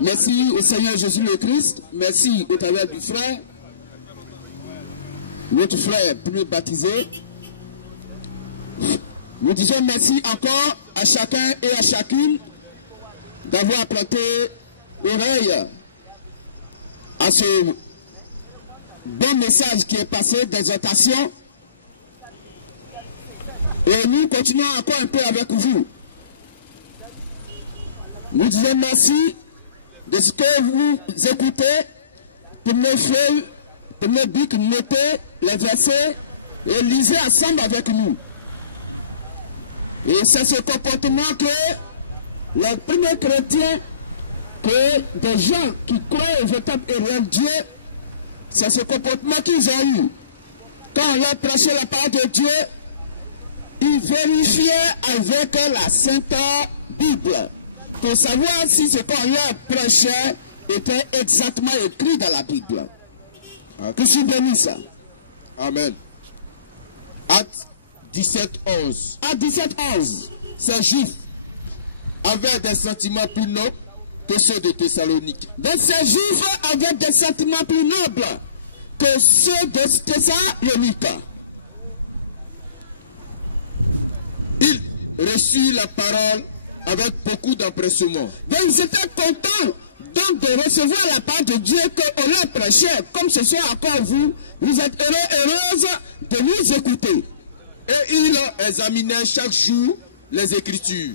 Merci au Seigneur Jésus le Christ. Merci au travers du frère. Notre frère premier baptisé. Nous disons merci encore à chacun et à chacune d'avoir prêté oreille à ce bon message qui est passé d'exhortation. Et nous continuons encore un peu avec vous. Nous disons merci de ce que vous écoutez. Prenez feuille, prenez bic, notez les versets et lisez ensemble avec nous. Et c'est ce comportement que les premiers chrétiens, que des gens qui croient au véritable et réel Dieu, c'est ce comportement qu'ils ont eu. Quand on leur prêchait la parole de Dieu, ils vérifiaient avec la Sainte Bible pour savoir si ce qu'on leur prêchait était exactement écrit dans la Bible. Que je bénisse. Amen. Acte 17:11. À 17:11. Ces Juifs avaient des sentiments plus nobles que ceux de Thessalonique. Donc ces Juifs avaient des sentiments plus nobles que ceux de Thessalonique. Ils reçurent la parole avec beaucoup d'empressement. Donc ils étaient contents donc de recevoir la parole de Dieu qu'on leur prêchait. Comme ce soit encore vous, vous êtes heureux, heureuses de nous écouter. Et ils examinaient chaque jour les Écritures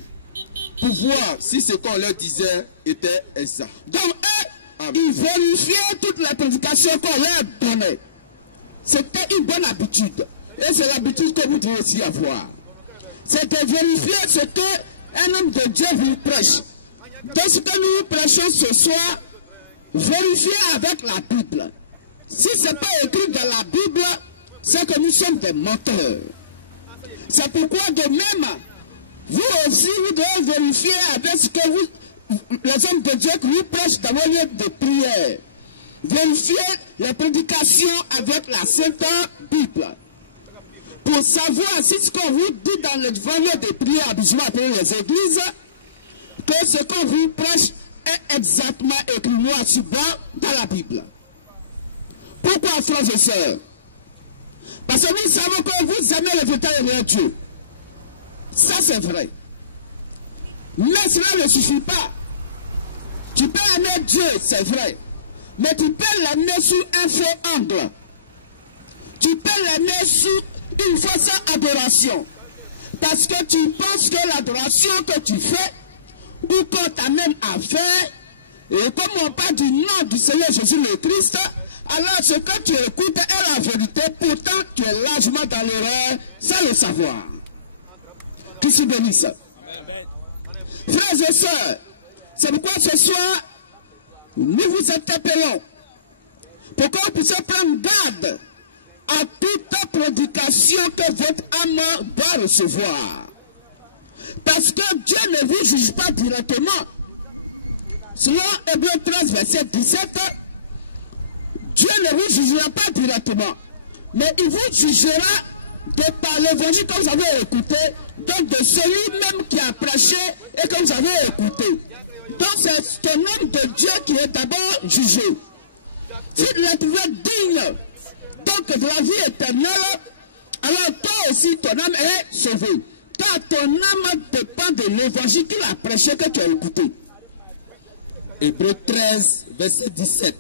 pour voir si ce qu'on leur disait était exact. Donc eux, ils vérifiaient toutes les prédications qu'on leur donnait. C'était une bonne habitude. Et c'est l'habitude que vous devez aussi avoir. C'est de vérifier ce qu'un homme de Dieu vous prêche. Donc ce que nous prêchons ce soir, vérifiez avec la Bible. Si ce n'est pas écrit dans la Bible, c'est que nous sommes des menteurs. C'est pourquoi de même, vous aussi, vous devez vérifier avec ce que vous, les hommes de Dieu qui vous prêchent dans vos lieux de prière. Vérifiez les prédications avec la Sainte Bible. Pour savoir si ce qu'on vous dit dans les lieux de prière, habituellement appelés les églises, que ce qu'on vous prêche est exactement écrit noir sur blanc dans la Bible. Pourquoi, frères et sœurs? Parce que nous savons que vous aimez le véritable Dieu. Ça, c'est vrai. Mais cela ne suffit pas. Tu peux aimer Dieu, c'est vrai. Mais tu peux l'aimer sous un faux angle. Tu peux l'aimer sous une fausse adoration. Parce que tu penses que l'adoration que tu fais, ou qu'on t'amène à faire, et comme on parle du nom du Seigneur Jésus le Christ, alors ce que tu écoutes est la vérité, pourtant tu es largement dans l'erreur sans le savoir. Qui se bénisse. Frères et sœurs, c'est pourquoi ce soir, nous vous interpellons pour qu'on puisse prendre garde à toute prédication que votre âme doit recevoir. Parce que Dieu ne vous juge pas directement. Selon Hébreux 13, verset 17, Dieu ne vous jugera pas directement, mais il vous jugera de par l'évangile que vous avez écouté, donc de celui-même qui a prêché et que vous avez écouté. Donc c'est ton homme de Dieu qui est d'abord jugé. S'il est trouvé digne donc de la vie éternelle, alors toi aussi ton âme est sauvée. Car ton âme dépend de l'évangile qu'il a prêché que tu as écouté. Hébreux 13, verset 17.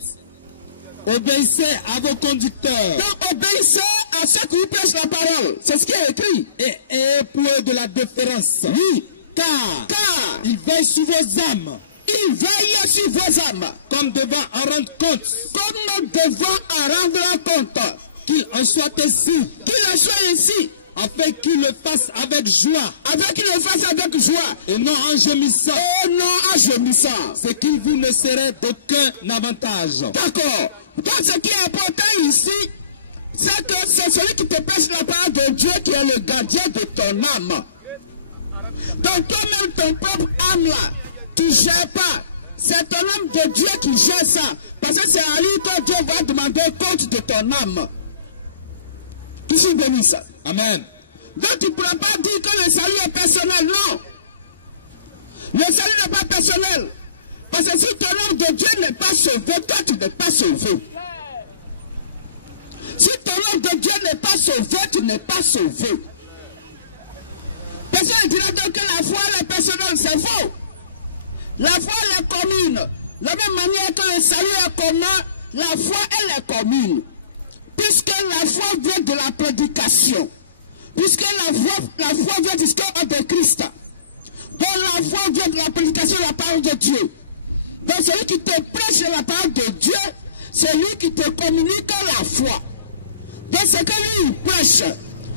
Obéissez à vos conducteurs. Donc obéissez à ceux qui vous prêchent la parole. C'est ce qui est écrit. Et ayez pour eux de la déférence. Oui. Car ils veillent sur vos âmes. Ils veillent sur vos âmes. Comme devant en rendre compte. Comme devant en rendre compte. Qu'il en soit ainsi. Qu'il en soit ainsi. Afin qu'ils le fassent avec joie. Afin qu'ils le fassent avec joie. Et non en gémissant. Et non en gémissant. C'est qu'il vous ne serait d'aucun avantage. D'accord. Donc ce qui est important ici, c'est que c'est celui qui te prêche la parole de Dieu qui est le gardien de ton âme. Donc toi-même, ton propre âme là, tu ne gères pas. C'est ton âme de Dieu qui gère ça. Parce que c'est à lui que Dieu va demander compte de ton âme. Qui s'y bénit ça? Amen. Donc tu ne pourras pas dire que le salut est personnel, non. Le salut n'est pas personnel. Parce que si ton homme de Dieu n'est pas sauvé, toi tu n'es pas sauvé. Si ton homme de Dieu n'est pas sauvé, tu n'es pas sauvé. Personne ne dira donc que la foi elle est personnelle, c'est faux. La foi elle est commune. De la même manière que le salut est commun, la foi elle est commune. Puisque la foi vient de la prédication. Puisque la foi vient du corps de Christ. Donc la foi vient de la prédication de la parole de Dieu. Donc celui qui te prêche la parole de Dieu, c'est lui qui te communique la foi. Donc ce que lui il prêche,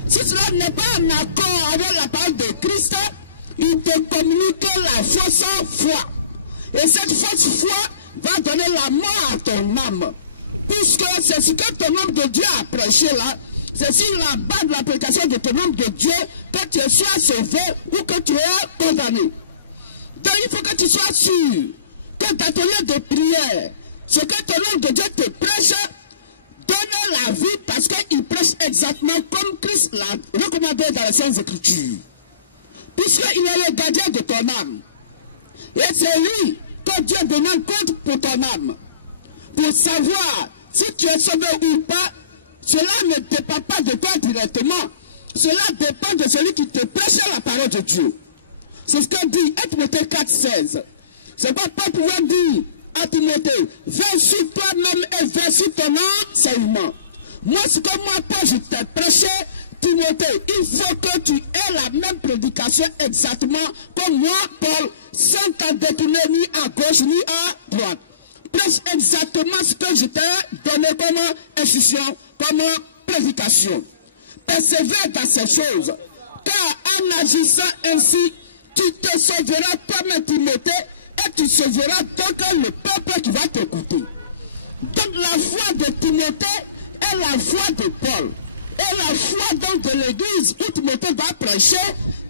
si cela n'est pas en accord avec la parole de Christ, il te communique la fausse foi. Et cette fausse foi va donner la mort à ton âme. Puisque c'est ce que ton homme de Dieu a prêché là, c'est sur la base de l'application de ton homme de Dieu que tu sois sauvé ou que tu es condamné. Donc il faut que tu sois sûr que dans ton lieu de prière, ce que ton homme de Dieu te prêche, donne la vie parce qu'il prêche exactement comme Christ l'a recommandé dans les Saintes Écritures. Puisqu'il est le gardien de ton âme. Et c'est lui que Dieu demande compte pour ton âme. Pour savoir si tu es sauvé ou pas, cela ne dépend pas de toi directement. Cela dépend de celui qui te prêche la parole de Dieu. C'est ce que dit 1 Timothée 4,16. C'est pas Paul pouvoir dire à Timothée, viens sur toi-même et viens sur ton enseignement. Moi, ce que moi, Paul, je t'ai prêché, Timothée, il faut que tu aies la même prédication exactement comme moi, Paul, sans t'en détourner ni à gauche ni à droite. Prêche exactement ce que je t'ai donné comme instruction, comme prédication. Persévère dans ces choses, car en agissant ainsi, tu te sauveras toi-même, Timothée, et tu sauveras donc le peuple qui va t'écouter. Donc la foi de Timothée est la foi de Paul. Et la foi donc de l'église où Timothée va prêcher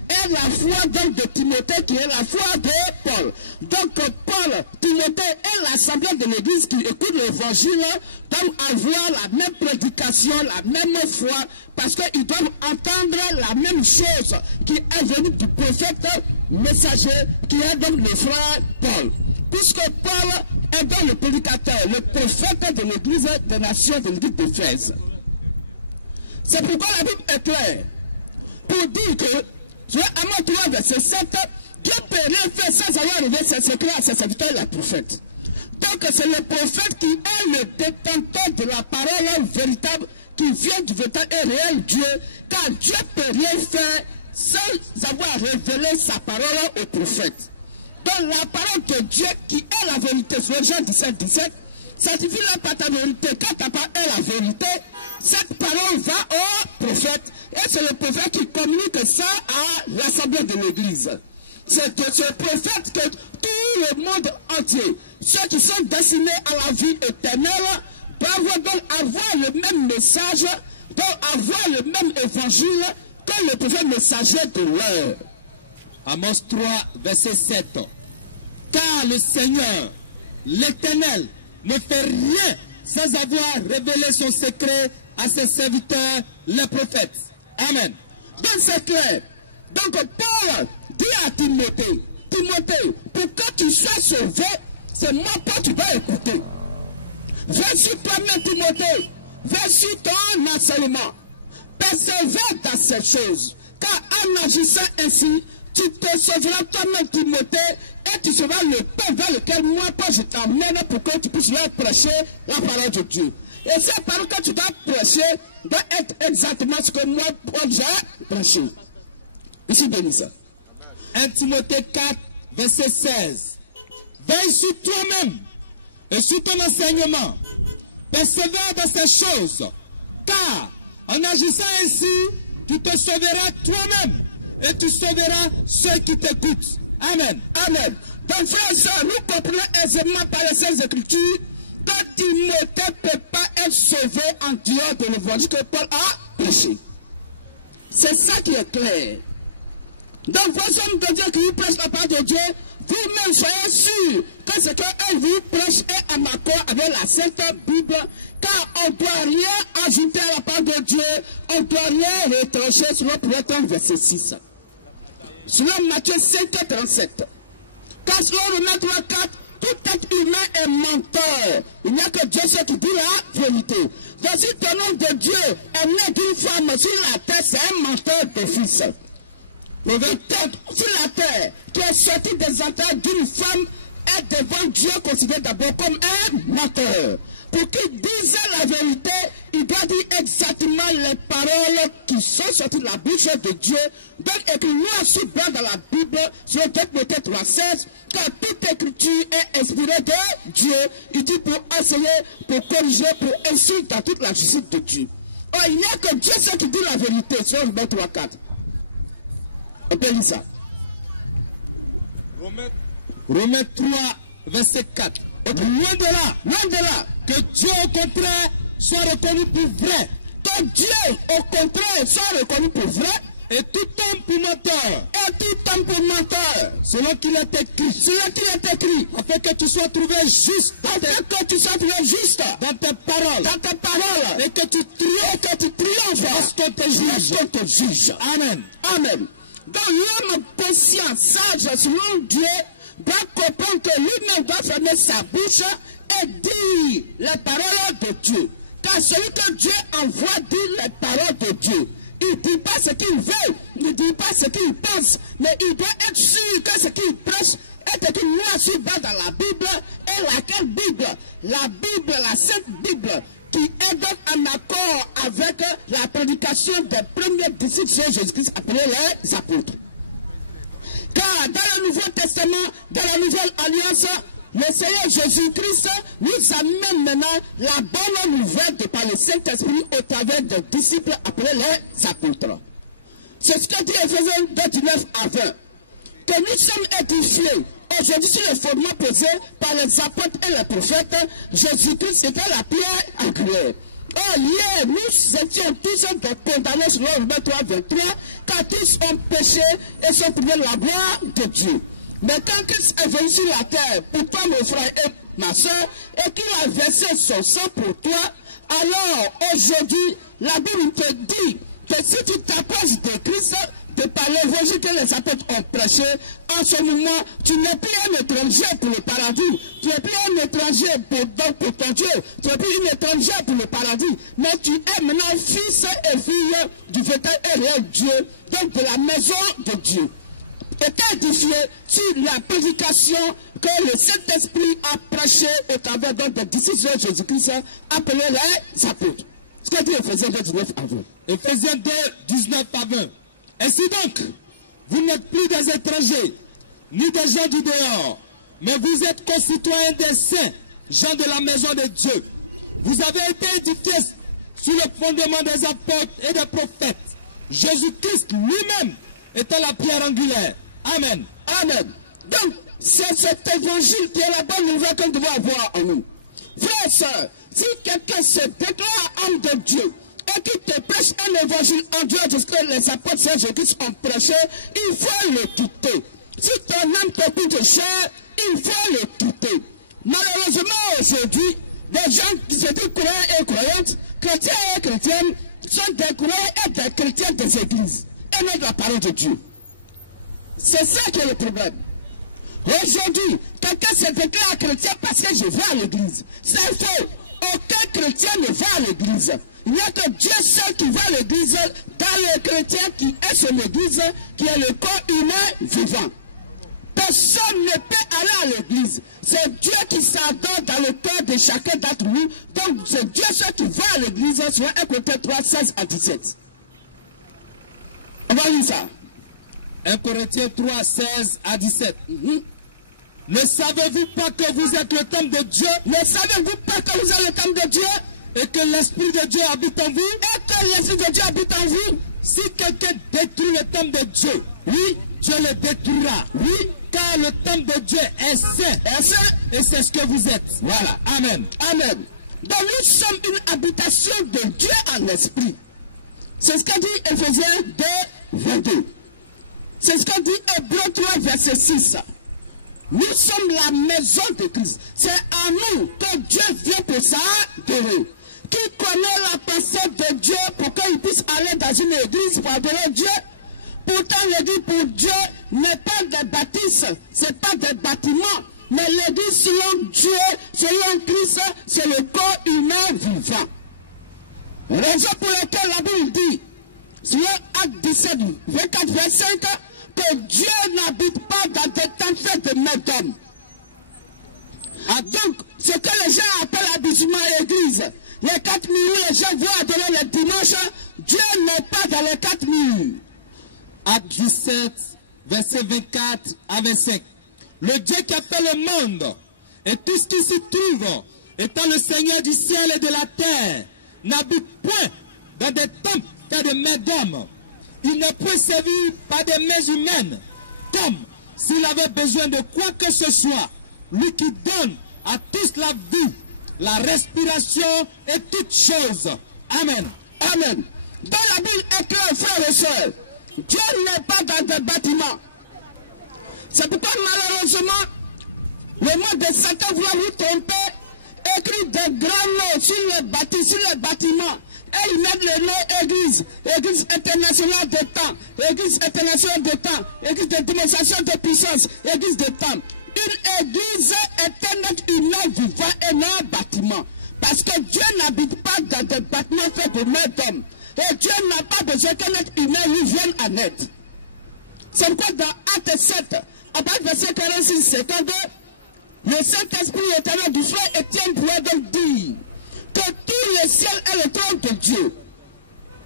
est la foi donc de Timothée qui est la foi de Paul. Donc Paul, Timothée et l'assemblée de l'église qui écoute l'évangile doivent avoir la même prédication, la même foi, parce qu'ils doivent entendre la même chose qui est venue du prophète messager qui est donc le frère Paul. Puisque Paul est donc le prédicateur, le prophète de l'église des nations de l'église d'Éphèse. C'est pourquoi la Bible est claire pour dire que, tu vois, Amos 3, verset 7, Dieu peut rien faire sans avoir révélé ses secrets à ses serviteurs et les prophètes. Donc c'est le prophète qui est le détenteur de la parole véritable qui vient du véritable et réel Dieu, car Dieu ne peut rien faire sans avoir révélé sa parole au prophète. Donc la parole de Dieu qui est la vérité, sur Jean 17, 17, sanctifie-la par ta vérité, quand ta parole est la vérité, cette parole va au prophète, et c'est le prophète qui communique ça à l'assemblée de l'église. C'est de ce prophète que tout le monde entier, ceux qui sont destinés à la vie éternelle, doivent donc avoir le même message, doivent avoir le même évangile que le prophète messager de l'heure. Amos 3, verset 7. Car le Seigneur, l'Éternel, ne fait rien sans avoir révélé son secret à ses serviteurs, les prophètes. Amen. Donc c'est clair. Donc Paul dit à Timothée, Timothée, pour que tu sois sauvé, c'est moi que tu dois écouter. Viens sur toi-même, Timothée. Viens sur ton enseignement. Persévère dans ces choses. Car en agissant ainsi, tu te sauveras toi-même, Timothée, et tu seras le peuple vers lequel moi, Paul, je t'emmène pour que tu puisses leur prêcher la parole de Dieu. Et cette parole que tu dois prêcher doit être exactement ce que moi, Paul, j'ai prêché. Ici, bénis ça. 1 Timothée 4, verset 16. Veille sur toi-même et sur ton enseignement. Persévère dans ces choses, car en agissant ainsi, tu te sauveras toi-même et tu sauveras ceux qui t'écoutent. Amen. Amen. Donc, frères et sœurs, nous comprenons aisément par les Saintes Écritures que Timothée ne peut pas être sauvé en dehors de l'évangile que Paul a prêché. C'est ça qui est clair. Donc, vos hommes de Dieu qui vous prêchent la parole de Dieu, vous-même soyez sûrs que ce qu'elles vous prêchent est en accord avec la Sainte Bible, car on ne doit rien ajouter à la parole de Dieu, on ne doit rien retrancher selon Proverbe verset 6. Selon Matthieu 5, 37. Car selon Romains 3, 4, tout être humain est menteur. Il n'y a que Dieu seul qui dit la vérité. Donc si ton nom de Dieu est né d'une femme sur la terre, c'est un menteur de fils. Le véritable sur la terre qui est sorti des entrailles d'une femme est devant Dieu considéré d'abord comme un menteur. Pour qu'il dise la vérité, il doit dire exactement les paroles qui sont sorties de la bouche de Dieu. Donc, écrit noir sur blanc dans la Bible, sur 2 Timothée 3,16, car toute écriture est inspirée de Dieu. Il dit pour enseigner, pour corriger, pour insulter dans toute la justice de Dieu. Oh, il n'y a que Dieu seul qui dit la vérité, sur Romains 3,4. On peut lire ça. Romains 3, verset 4. Loin de là, que Dieu au contraire soit reconnu pour vrai. Que Dieu au contraire soit reconnu pour vrai. Et tout homme pour menteur. Et tout homme pour menteur. Selon qu'il est écrit. Selon qu'il est écrit. Afin que tu sois trouvé juste. Afin que tu sois trouvé juste. Dans tes paroles. Dans tes paroles. Et que tu triomphes. Lorsqu'on te juge. Amen. Amen. Donc l'homme conscient, sage, selon Dieu, doit comprendre que lui-même doit fermer sa bouche et dire les paroles de Dieu. Car celui que Dieu envoie dit les paroles de Dieu. Il ne dit pas ce qu'il veut, il ne dit pas ce qu'il pense, mais il doit être sûr que ce qu'il prêche est écrit noir sur blanc dans la Bible. Et laquelle Bible? La Bible, la Sainte Bible, qui est donc en accord avec la prédication des premiers disciples de Jésus-Christ appelés les apôtres. Car dans le Nouveau Testament, dans la Nouvelle Alliance, le Seigneur Jésus-Christ nous amène maintenant la bonne nouvelle de par le Saint-Esprit au travers des disciples appelés les apôtres. C'est ce que dit Éphésiens 2, 19 à 20. Que nous sommes édifiés aujourd'hui sur le fondement posé par les apôtres et les prophètes. Jésus-Christ était la pierre angulaire. Oh, hier, nous étions tous des condamnés selon Romains 3, 23, car tous ont péché et sont privés de la gloire de Dieu. Mais quand Christ est venu sur la terre, pour toi, mon frère et ma soeur, et qu'il a versé son sang pour toi, alors aujourd'hui, la Bible te dit que si tu t'approches de Christ, de par l'évangile que les apôtres ont prêché, en ce moment, tu n'es plus un étranger pour le paradis. Tu n'es plus un étranger pour ton Dieu. Tu n'es plus une étrangère pour le paradis. Mais tu es maintenant fils et fille du véritable et réel Dieu, donc de la maison de Dieu. Et t'es édifié sur la prédication que le Saint-Esprit a prêché au travers des disciples de Jésus-Christ appelés les apôtres. Ce que dit Éphésiens 2, 19 à 20. Éphésiens 2, 19 à 20. Ainsi donc, vous n'êtes plus des étrangers, ni des gens du dehors, mais vous êtes concitoyens des saints, gens de la maison de Dieu. Vous avez été édifiés sur le fondement des apôtres et des prophètes. Jésus-Christ lui-même était la pierre angulaire. Amen. Amen. Donc, c'est cet évangile qui est la bonne nouvelle que nous devons avoir en nous. Frères et sœurs, si quelqu'un se déclare homme de Dieu, et qui te prêche un évangile en Dieu de ce que les apôtres de Jésus-Christ ont prêché, il faut le quitter. Si ton âme te coûte cher, il faut le quitter. Malheureusement, aujourd'hui, les gens qui se disent croyants et croyantes, chrétiens et chrétiennes, sont des croyants et des chrétiens des églises, et non de la parole de Dieu. C'est ça qui est le problème. Aujourd'hui, quelqu'un se déclare chrétien parce que je vais à l'église. C'est faux. Aucun chrétien ne va à l'église. Il n'y a que Dieu seul qui va à l'église, dans le chrétien qui est sur l'église, qui est le corps humain vivant. Personne ne peut aller à l'église. C'est Dieu qui s'adore dans le cœur de chacun d'entre nous. Donc c'est Dieu seul qui va à l'église, sur 1 Corinthiens 3, 16 à 17. On va lire ça. 1 Corinthiens 3, 16 à 17. Ne savez-vous pas que vous êtes le temple de Dieu? Ne savez-vous pas que vous êtes le temple de Dieu? Et que l'Esprit de Dieu habite en vous? Et que l'Esprit de Dieu habite en vous? Si quelqu'un détruit le temple de Dieu, oui, Dieu le détruira. Oui, car le temple de Dieu est saint. Et c'est ce que vous êtes. Voilà. Amen. Amen. Donc nous sommes une habitation de Dieu en esprit. C'est ce qu'a dit Éphésiens 2, 22. C'est ce qu'a dit Hébreux 3, verset 6. Nous sommes la maison de Christ. C'est à nous que Dieu vient pour s'adorer. Qui connaît la pensée de Dieu pour qu'il puisse aller dans une église pour adorer Dieu? Pourtant, l'église pour Dieu n'est pas des bâtisses, ce n'est pas des bâtiments, Mais l'église selon Dieu, selon Christ, c'est le corps humain vivant. Raison pour laquelle la Bible dit, selon Acte 17, 24, 25, que Dieu n'habite pas dans des tentes de médecins. Donc, ce que les gens appellent habitement l'église, les 4 murs, les gens vont adorer le dimanche, Dieu n'est pas dans les 4 murs. Acte 17, verset 24 à 25. Le Dieu qui a fait le monde et tout ce qui s'y trouve, étant le Seigneur du ciel et de la terre, n'habite point dans des temples faits de mains d'hommes. Il ne peut servir par des mains humaines, comme s'il avait besoin de quoi que ce soit. Lui qui donne à tous la vie, la respiration et toutes choses. Amen. Amen. Dans la Bible est clair, frères et sœurs, Dieu n'est pas dans des bâtiments. C'est pourquoi malheureusement, le monde de Satan voit vous tromper, écrit des grands noms sur les bâtiments. Et ils mettent le nom Église, Église internationale de temps, Église internationale de temps, Église de démonstration de puissance, Église de temps. Une église est un être humain vivant et non un bâtiment. Parce que Dieu n'habite pas dans des bâtiments faits de mains d'hommes. Et Dieu n'a pas besoin qu'un être humain lui vienne en aide. C'est pourquoi dans Acte 7, à partir du verset 46, 52, le Saint-Esprit éternel du frère Étienne pourrait donc dire que tout le ciel est le trône de Dieu.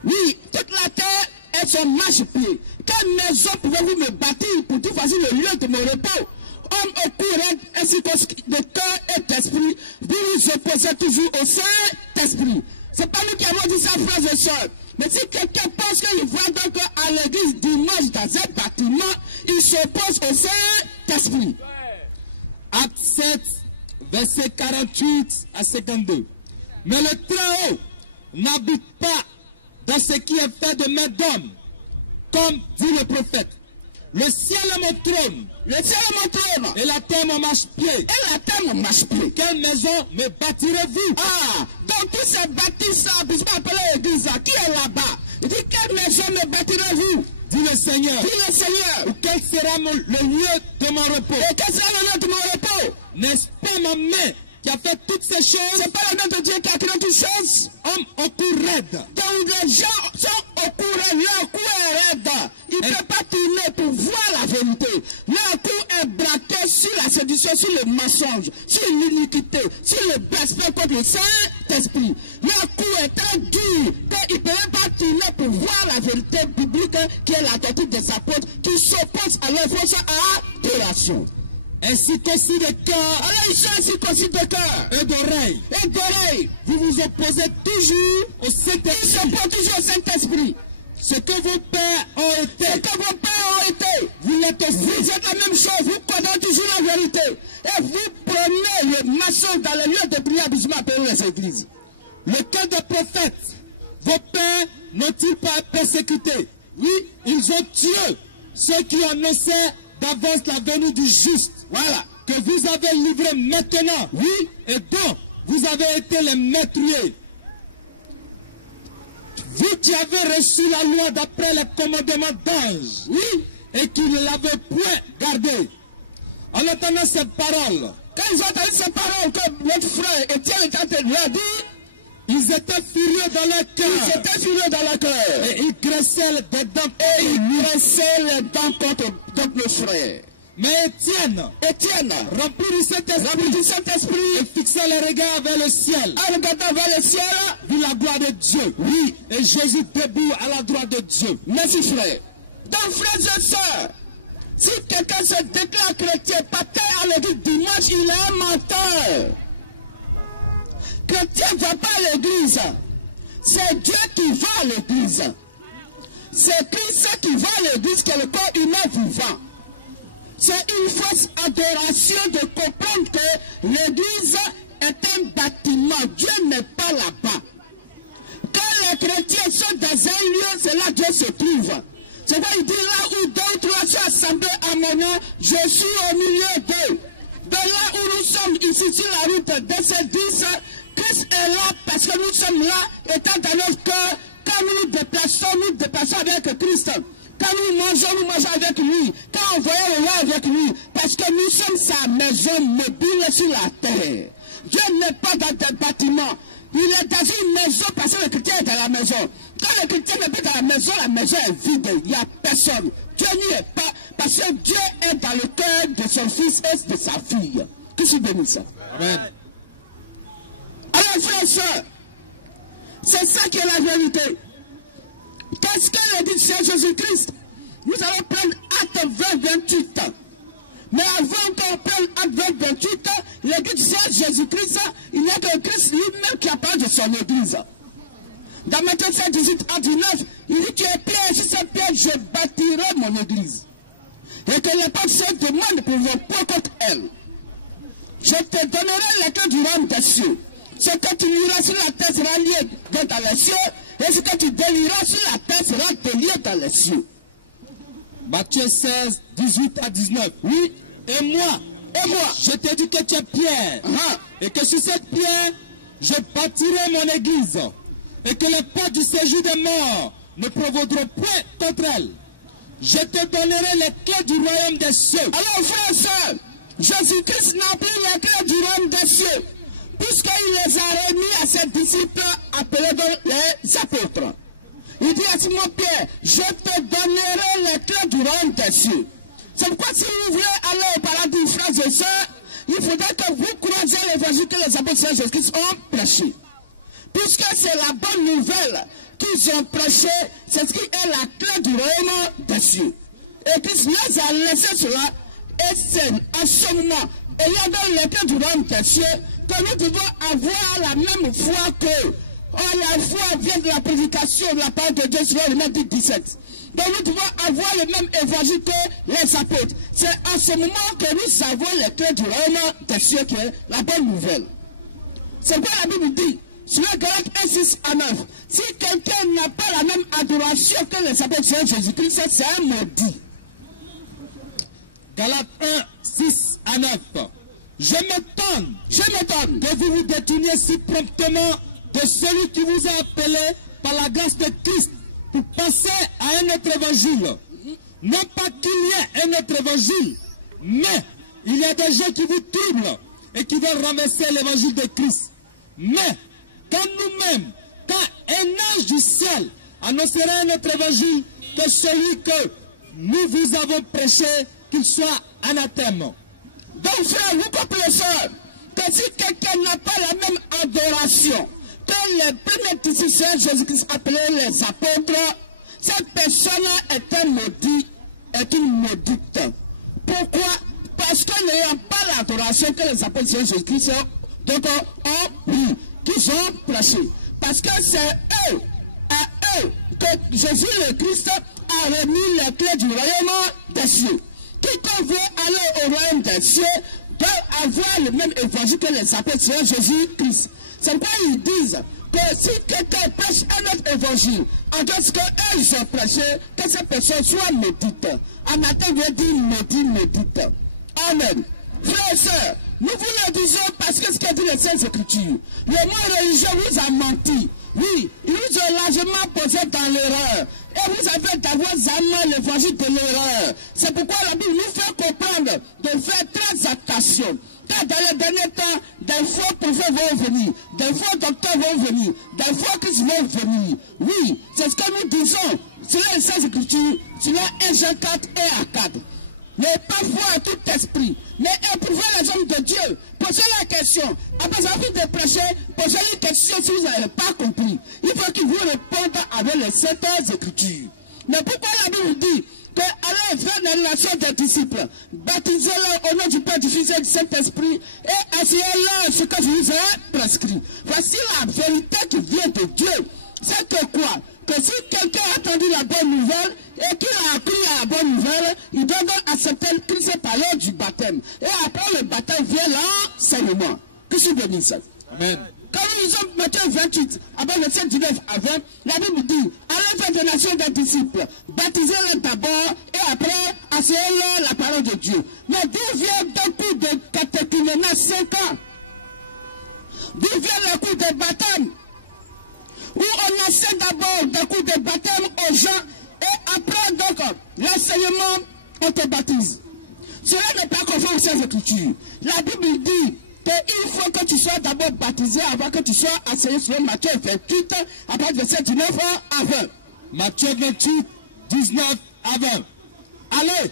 Oui, toute la terre est son marchepied. Quelle maison pouvez-vous me bâtir pour dire voici le lieu de mon repos? Homme au courant ainsi de cœur et d'esprit, vous vous opposez toujours au Saint-Esprit. C'est pas nous qui avons dit ça, frères et sœurs. Mais si quelqu'un pense qu'il va donc à l'église dimanche dans un bâtiment, il s'oppose au Saint-Esprit. Acte 7, verset 48 à 52. Mais le Très-Haut n'habite pas dans ce qui est fait de main d'homme, comme dit le prophète. Le ciel est mon trône. Le ciel est mon trône. Et la terre mon marchepied. Et la terre mon marchepied. Quelle maison me bâtirez-vous? Ah, donc tous ces bâtisses, puisqu'on appelle l'église, qui est là-bas? Il dit, quelle maison me bâtirez-vous? Dit le Seigneur. Dit le Seigneur. Ou quel sera le lieu de mon repos? Et quel sera le lieu de mon repos? N'est-ce pas ma main qui a fait toutes ces choses? C'est pas la main de Dieu qui a créé toutes choses? Homme au cou raide. Donc les gens sont au cou raide, leur cou est raide. Ils ne peuvent pas tourner pour voir la vérité. Leur cou est braqué sur la séduction, sur le mensonge, sur l'iniquité, sur le respect contre le Saint-Esprit. Leur cou est très dur, qu'ils ne peuvent pas tourner pour voir la vérité biblique qui est la doctrine des apôtres, qui s'oppose à leur fausse adoration. Ainsi qu'aussi de cœur. Alors ils sont ainsi qu'aussi de cœur. Et d'oreille. Et d'oreille. Vous vous opposez toujours au Saint-Esprit. Ils s'opposent toujours au Saint-Esprit. Ce que vos pères ont été. Ce que vos pères ont été. Vous l'êtes aussi. Vous êtes la même chose. Vous connaissez toujours la vérité. Et vous prenez le maçon dans le lieu de prière habituellement appelé les églises. Le cas des prophètes. Vos pères n'ont-ils pas persécuté? Oui. Ils ont tué ceux qui annonçaient d'avance la venue du juste. Voilà. Que vous avez livré maintenant. Oui. Et dont vous avez été les meurtriers. Vous qui avez reçu la loi d'après les commandements d'ange. Oui. Et qui ne l'avez point gardée. En entendant ces paroles. Quand ils ont entendu ces paroles que notre frère Étienne était en train de leur dire, ils étaient furieux dans leur cœur. Ils étaient furieux dans leur cœur. Et ils graissaient des dents. Et ils graissaient les dents contre nos frères. Mais Étienne, rempli du Saint-Esprit, et fixant les regards vers le ciel. En regardant vers le ciel, vit la gloire de Dieu. Oui. Et Jésus debout à la droite de Dieu. Merci frère. Donc frères et sœurs, si quelqu'un se déclare chrétien, pasteur à l'église dimanche, il est un menteur. Chrétien ne va pas à l'église. C'est Dieu qui va à l'église. C'est Christ qui va à l'église, qui est le corps humain vivant. C'est une fausse adoration de comprendre que l'église est un bâtiment. Dieu n'est pas là-bas. Quand les chrétiens sont dans un lieu, c'est là que Dieu se trouve. C'est pourquoi il dit là où deux ou trois sont assemblés à mon nom, je suis au milieu d'eux. De là où nous sommes ici sur la route verset 10, Christ est là parce que nous sommes là, étant dans notre cœur. Quand nous nous déplaçons avec Christ. Quand nous mangeons avec lui. Quand on voyage avec lui, parce que nous sommes sa maison mobile sur la terre. Dieu n'est pas dans des bâtiments. Il est dans une maison parce que le chrétien est dans la maison. Quand le chrétien n'est pas dans la maison est vide. Il n'y a personne. Dieu n'y est pas parce que Dieu est dans le cœur de son fils et de sa fille. Que je bénisse ça. Amen. Alors frères et sœurs, c'est ça qui est la vérité. Qu'est-ce que le dit Seigneur Jésus-Christ? Nous allons prendre Acte 20-28. Mais avant qu'on prenne Acte 20-28, le dit Seigneur Jésus-Christ, il n'y a que Christ lui-même qui a parlé de son église. Dans Matthieu 7, 18 à 19, il dit, tu es pierre, sur cette pierre, je bâtirai mon église. Et que les portes se demandent pour vos points contre elle. Je te donnerai les clés du royaume des cieux. Ce que tu lieras sur la terre sera lié dans les cieux, et ce que tu délieras sur la terre sera délié dans les cieux. Matthieu 16, 18 à 19. Oui, et moi, je te dis que tu es pierre, et que sur cette pierre, je bâtirai mon église, et que les portes du séjour des morts ne prévaudront point contre elle. Je te donnerai les clés du royaume des cieux. Alors, frères et sœurs, Jésus-Christ n'a plus les clés du royaume des cieux, puisqu'il les a remis à ses disciples appelés donc les apôtres. Il dit à Simon Pierre, je te donnerai les clés du royaume des cieux. C'est pourquoi si vous voulez aller au paradis, frères et sœurs, il faudrait que vous croisiez l'évangile que les apôtres de Jésus-Christ ont prêché. Puisque c'est la bonne nouvelle qu'ils ont prêché, c'est ce qui est la clé du royaume des cieux. Et Christ les a laissé cela, et c'est à ce moment, ayant dans les clés du royaume des cieux, que nous devons avoir la même foi que la foi vient de la prédication de la parole de Dieu sur le Matthieu 17. Donc nous devons avoir le même évangile que les apôtres. C'est à ce moment que nous avons les clés du royaume des cieux qui est la bonne nouvelle. C'est quoi la Bible dit? Sur le Galates 1, 6 à 9. Si quelqu'un n'a pas la même adoration que les apôtres de Jésus-Christ, c'est un maudit. Galates 1, 6 à 9. Je m'étonne que vous vous détourniez si promptement de celui qui vous a appelé par la grâce de Christ pour passer à un autre évangile. Non pas qu'il y ait un autre évangile, mais il y a des gens qui vous troublent et qui veulent renverser l'évangile de Christ. Mais quand nous-mêmes, quand un ange du ciel annoncerait un autre évangile que celui que nous vous avons prêché, qu'il soit anathème. Donc frère, vous comprenez ça, que si quelqu'un n'a pas la même adoration que les premiers disciples Jésus-Christ appelés les apôtres, cette personne est un maudit, est une maudite. Pourquoi? Parce que n'ayant pas l'adoration que les apôtres Jésus-Christ ont qu'ils ont prêché. Parce que c'est eux, à eux, que Jésus le Christ a remis les clés du royaume des cieux. Quiconque veut aller au royaume des cieux doit avoir le même évangile que les apôtres de Jésus-Christ. C'est pourquoi ils disent que si quelqu'un prêche un autre évangile, en tout ce qu'eux ils ont prêché, que cette personne soit maudite. Anathème veut dire maudit, maudite. Amen. Frères et sœurs, nous vous le disons parce que ce qu'a dit les Saintes Écritures, le monde religieux vous a menti. Oui, ils vous ont largement posé dans l'erreur. Et vous avez d'avoir amené l'évangile de l'erreur. C'est pourquoi la Bible nous fait comprendre de faire très attention. Car dans les derniers temps, des faux prophètes vont venir, des faux docteurs vont venir, des faux Christ vont venir. Oui, c'est ce que nous disons. C'est les Saintes Écritures, c'est là 1 Jean 4 et à 4. N'ayez pas foi à tout esprit, mais éprouvez les hommes de Dieu. Posez la question. Après avoir fini de prêcher, posez une question si vous n'avez pas compris. Il faut qu'il vous réponde avec les Saintes Écritures. Mais pourquoi la Bible dit que allez faire la nation des disciples, baptisez-les au nom du Père, du Fils et du Saint-Esprit, et asseyez-leur ce que je vous ai prescrit. Voici la vérité qui vient de Dieu. C'est que quoi? Que si quelqu'un a entendu la bonne nouvelle et qu'il a appris la bonne nouvelle, il doit donc accepter Christ par l'heure du baptême. Et après le baptême vient l'enseignement. Que je bénisse. Amen. Quand nous lisons Matthieu 28, après verset 19 à 20, la Bible dit, allez faire des nations des disciples, baptisez-les d'abord et après asseyez-leur la parole de Dieu. Mais d'où vient d'un coup de catéchuménat 5 ans? D'où vient le coup de baptême? Où on enseigne d'abord des coups de baptême aux gens et après donc l'enseignement on te baptise. Cela n'est pas conforme aux Saintes Écritures. La Bible dit qu'il faut que tu sois d'abord baptisé avant que tu sois enseigné sur Matthieu 28, à partir de verset 19 à 20. Matthieu 28, 19 à 20. Allez,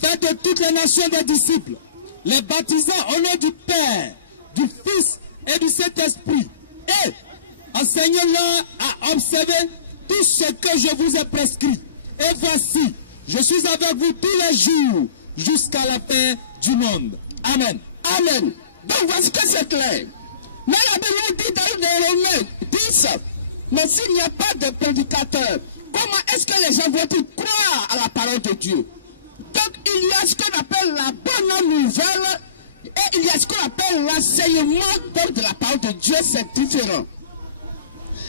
faites de toutes les nations des disciples, les baptisant au nom du Père, du Fils et du Saint-Esprit, et enseignez-leur à observer tout ce que je vous ai prescrit. Et voici, je suis avec vous tous les jours, jusqu'à la fin du monde. Amen. Amen. Donc voici que c'est clair. Mais la Bible dit dans les Romains 10, mais s'il n'y a pas de prédicateur, comment est-ce que les gens vont-ils croire à la parole de Dieu? Donc il y a ce qu'on appelle la bonne nouvelle et il y a ce qu'on appelle l'enseignement de la parole de Dieu, c'est différent.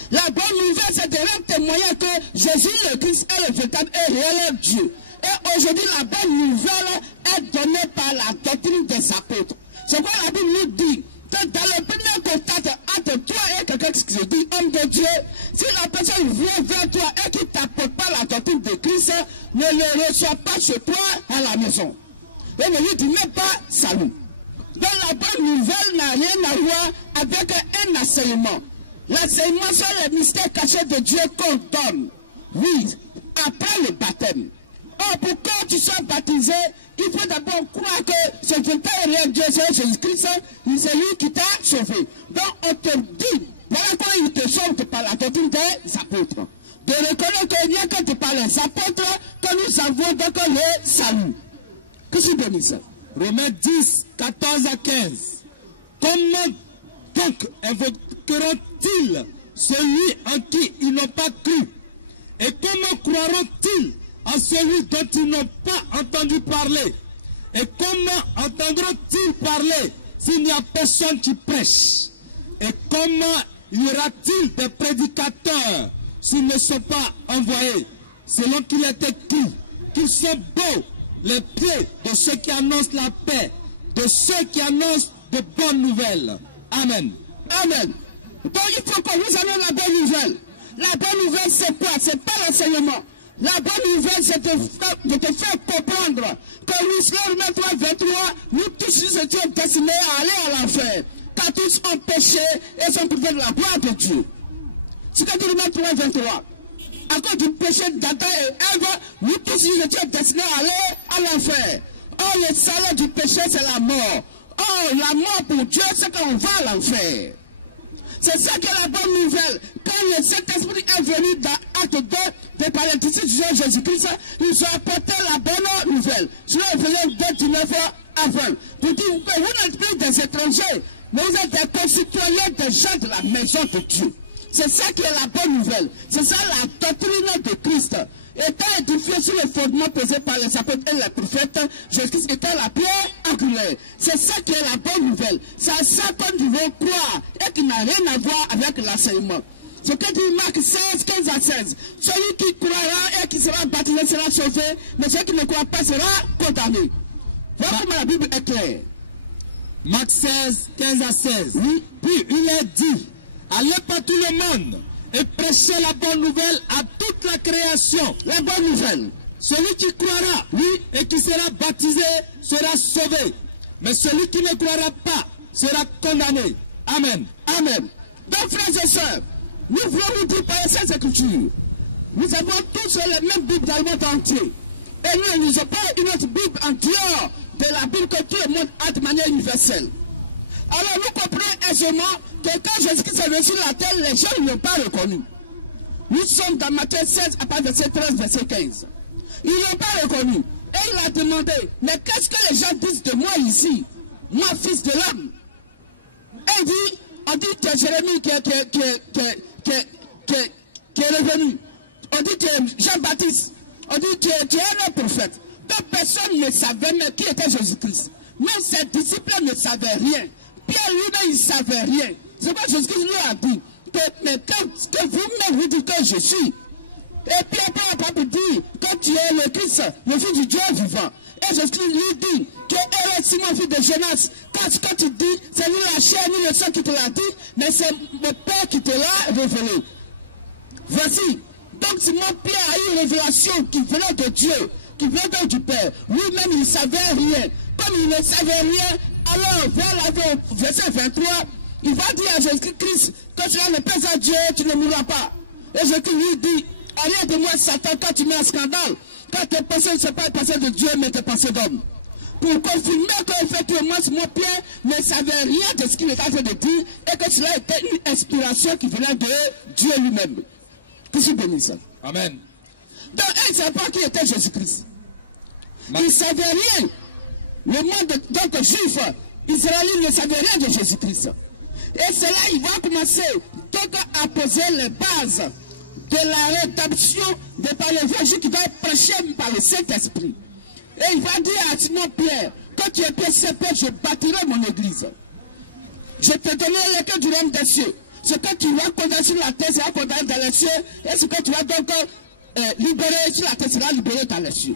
La bonne nouvelle, c'est de rendre témoignage que Jésus le Christ est le véritable et réel Dieu. Et aujourd'hui, la bonne nouvelle est donnée par la doctrine des apôtres. C'est quoi la Bible nous dit? Que dans le premier contact entre toi et quelqu'un qui se dit homme de Dieu, si la personne vient vers toi et qui ne t'apporte pas la doctrine de Christ, ne le reçoit pas chez toi à la maison. Et ne lui dit même pas salut. Donc la bonne nouvelle n'a rien à voir avec un enseignement. L'enseignement sur les mystères cachés de Dieu qu'on donne. Oui, après le baptême. Or, pour que tu sois baptisé, il faut d'abord croire que ce véritable Dieu, c'est Jésus-Christ, c'est lui qui t'a sauvé. Donc, on te dit, voilà comment il te sauve par la doctrine des apôtres. De reconnaître qu'il n'y a que par les apôtres que nous avons donc le salut. Que je bénisse. Romains 10, 14 à 15. Comment donc invoqueront-ils celui en qui ils n'ont pas cru? Et comment croiront-ils en celui dont ils n'ont pas entendu parler? Et comment entendront-ils parler s'il n'y a personne qui prêche? Et comment y aura-t-il des prédicateurs s'ils ne sont pas envoyés? Selon qu'il est écrit qu'ils sont beaux les pieds de ceux qui annoncent la paix, de ceux qui annoncent de bonnes nouvelles. Amen. Amen. Donc il faut que vous ayez la bonne nouvelle. La bonne nouvelle c'est quoi? C'est pas l'enseignement. La bonne nouvelle c'est de te faire comprendre que Romains 3, 23, nous tous nous étions destinés à aller à l'enfer. Car tous ont péché et sont privés de la gloire de Dieu. C'est que Romains 3, 23. À cause du péché d'Adam et Ève, nous tous nous étions destinés à aller à l'enfer. Or le salaire du péché c'est la mort. Or la mort pour Dieu c'est qu'on va à l'enfer. C'est ça qui est la bonne nouvelle. Quand le Saint-Esprit est venu dans Acte 2 de par l'intercession du Seigneur Jésus-Christ, ils ont apporté la bonne nouvelle. Sur Éphésiens 2, 19 à 20. Pour dire que vous n'êtes plus des étrangers, mais vous êtes des concitoyens des gens de la maison de Dieu. C'est ça qui est la bonne nouvelle. C'est ça la doctrine de Christ. Étant édifié sur le fondement posé par les apôtres et les prophètes, Jésus-Christ était la pierre angulaire. C'est ça qui est la bonne nouvelle. C'est à ça que nous devons croire et qui n'a rien à voir avec l'enseignement. Ce que dit Marc 16, 15 à 16. Celui qui croira et qui sera baptisé sera sauvé, mais celui qui ne croit pas sera condamné. Voilà comment la Bible est claire. Marc 16, 15 à 16. Oui. Puis il est dit, allez par tout le monde et prêchez la bonne nouvelle à toute la création. La bonne nouvelle. Celui qui croira, oui, et qui sera baptisé sera sauvé. Mais celui qui ne croira pas sera condamné. Amen. Amen. Donc, frères et sœurs, nous voulons vous dire par ces Écritures. Nous avons tous les mêmes Bibles dans le monde entier. Et nous ne lisons pas une autre Bible en dehors de la Bible que tout le monde a de manière universelle. Alors nous comprenons aisément que quand Jésus-Christ est venu sur la terre, les gens ne l'ont pas reconnu. Nous sommes dans Matthieu 16, à partir de verset 13, verset 15. Ils ne l'ont pas reconnu. Et il a demandé, mais qu'est-ce que les gens disent de moi ici? Moi, fils de l'homme. Et il dit, on dit que Jérémie qui est revenu. On dit que Jean-Baptiste. On dit que tu es un prophète. Donc personne ne savait même qui était Jésus-Christ. Même ses disciples ne savaient rien. Pierre lui-même, il ne savait rien. C'est pourquoi Jésus-Christ lui a dit mais que vous-même vous dites que je suis. Et Pierre par la dit que tu es le Christ, le Fils du Dieu vivant. Et Jésus-Christ lui dit que Hérode, Simon, fils de Jonas, quand tu dis, c'est ni la chair ni le sang qui te l'a dit, mais c'est le Père qui te l'a révélé. Voici. Donc Simon Pierre a eu une révélation qui venait de Dieu. qui vient donc du Père. Lui-même, il ne savait rien. Comme il ne savait rien, alors, vers le verset 23, il va dire à Jésus-Christ que tu as le Père à Dieu, tu ne mourras pas. Et Jésus lui dit, arrière de moi, Satan, quand tu mets un scandale, quand tes pensées ne sont pas les pensées de Dieu, mais tes pensées d'homme. Pour confirmer qu'effectivement, mon Pierre ne savait rien de ce qu'il était en train de dire et que cela était une inspiration qui venait de Dieu lui-même. Que je bénisse. Amen. Donc, il ne savait pas qui était Jésus-Christ. Il ne savait rien. Le monde donc juif, israélite ne savait rien de Jésus-Christ. Et cela, il va commencer donc à poser les bases de la rédemption de par l'évangile qui va être prêché par le Saint-Esprit. Et il va dire à Simon Pierre, quand tu es Pierre, je bâtirai mon église. Je te donnerai les clés du royaume des cieux. Ce que tu vas condamner sur la terre sera condamné dans les cieux. Et ce que tu vas donc libérer sur la terre sera libéré dans les cieux.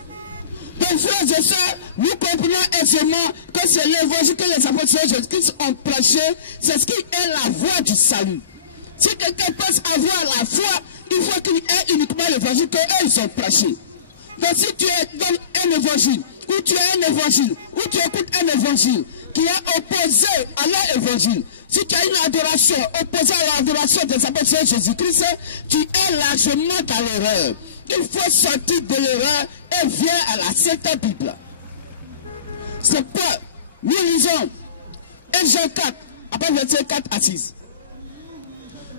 Donc, frères et sœurs, nous comprenons aisément que c'est l'évangile que les apôtres de Jésus-Christ ont prêché. C'est ce qui est la voie du salut. Si quelqu'un pense avoir la foi, il faut qu'il ait uniquement l'évangile qu'eux ils ont prêché. Donc si tu es dans un évangile, ou tu es un évangile, ou tu écoutes un évangile qui est opposé à leur évangile, si tu as une adoration opposée à l'adoration des apôtres de Jésus-Christ, tu es largement dans l'erreur. Il faut sortir de l'erreur et viens à la Sainte Bible. C'est quoi? Nous lisons 1 Jean 4, après verset 4 à 6.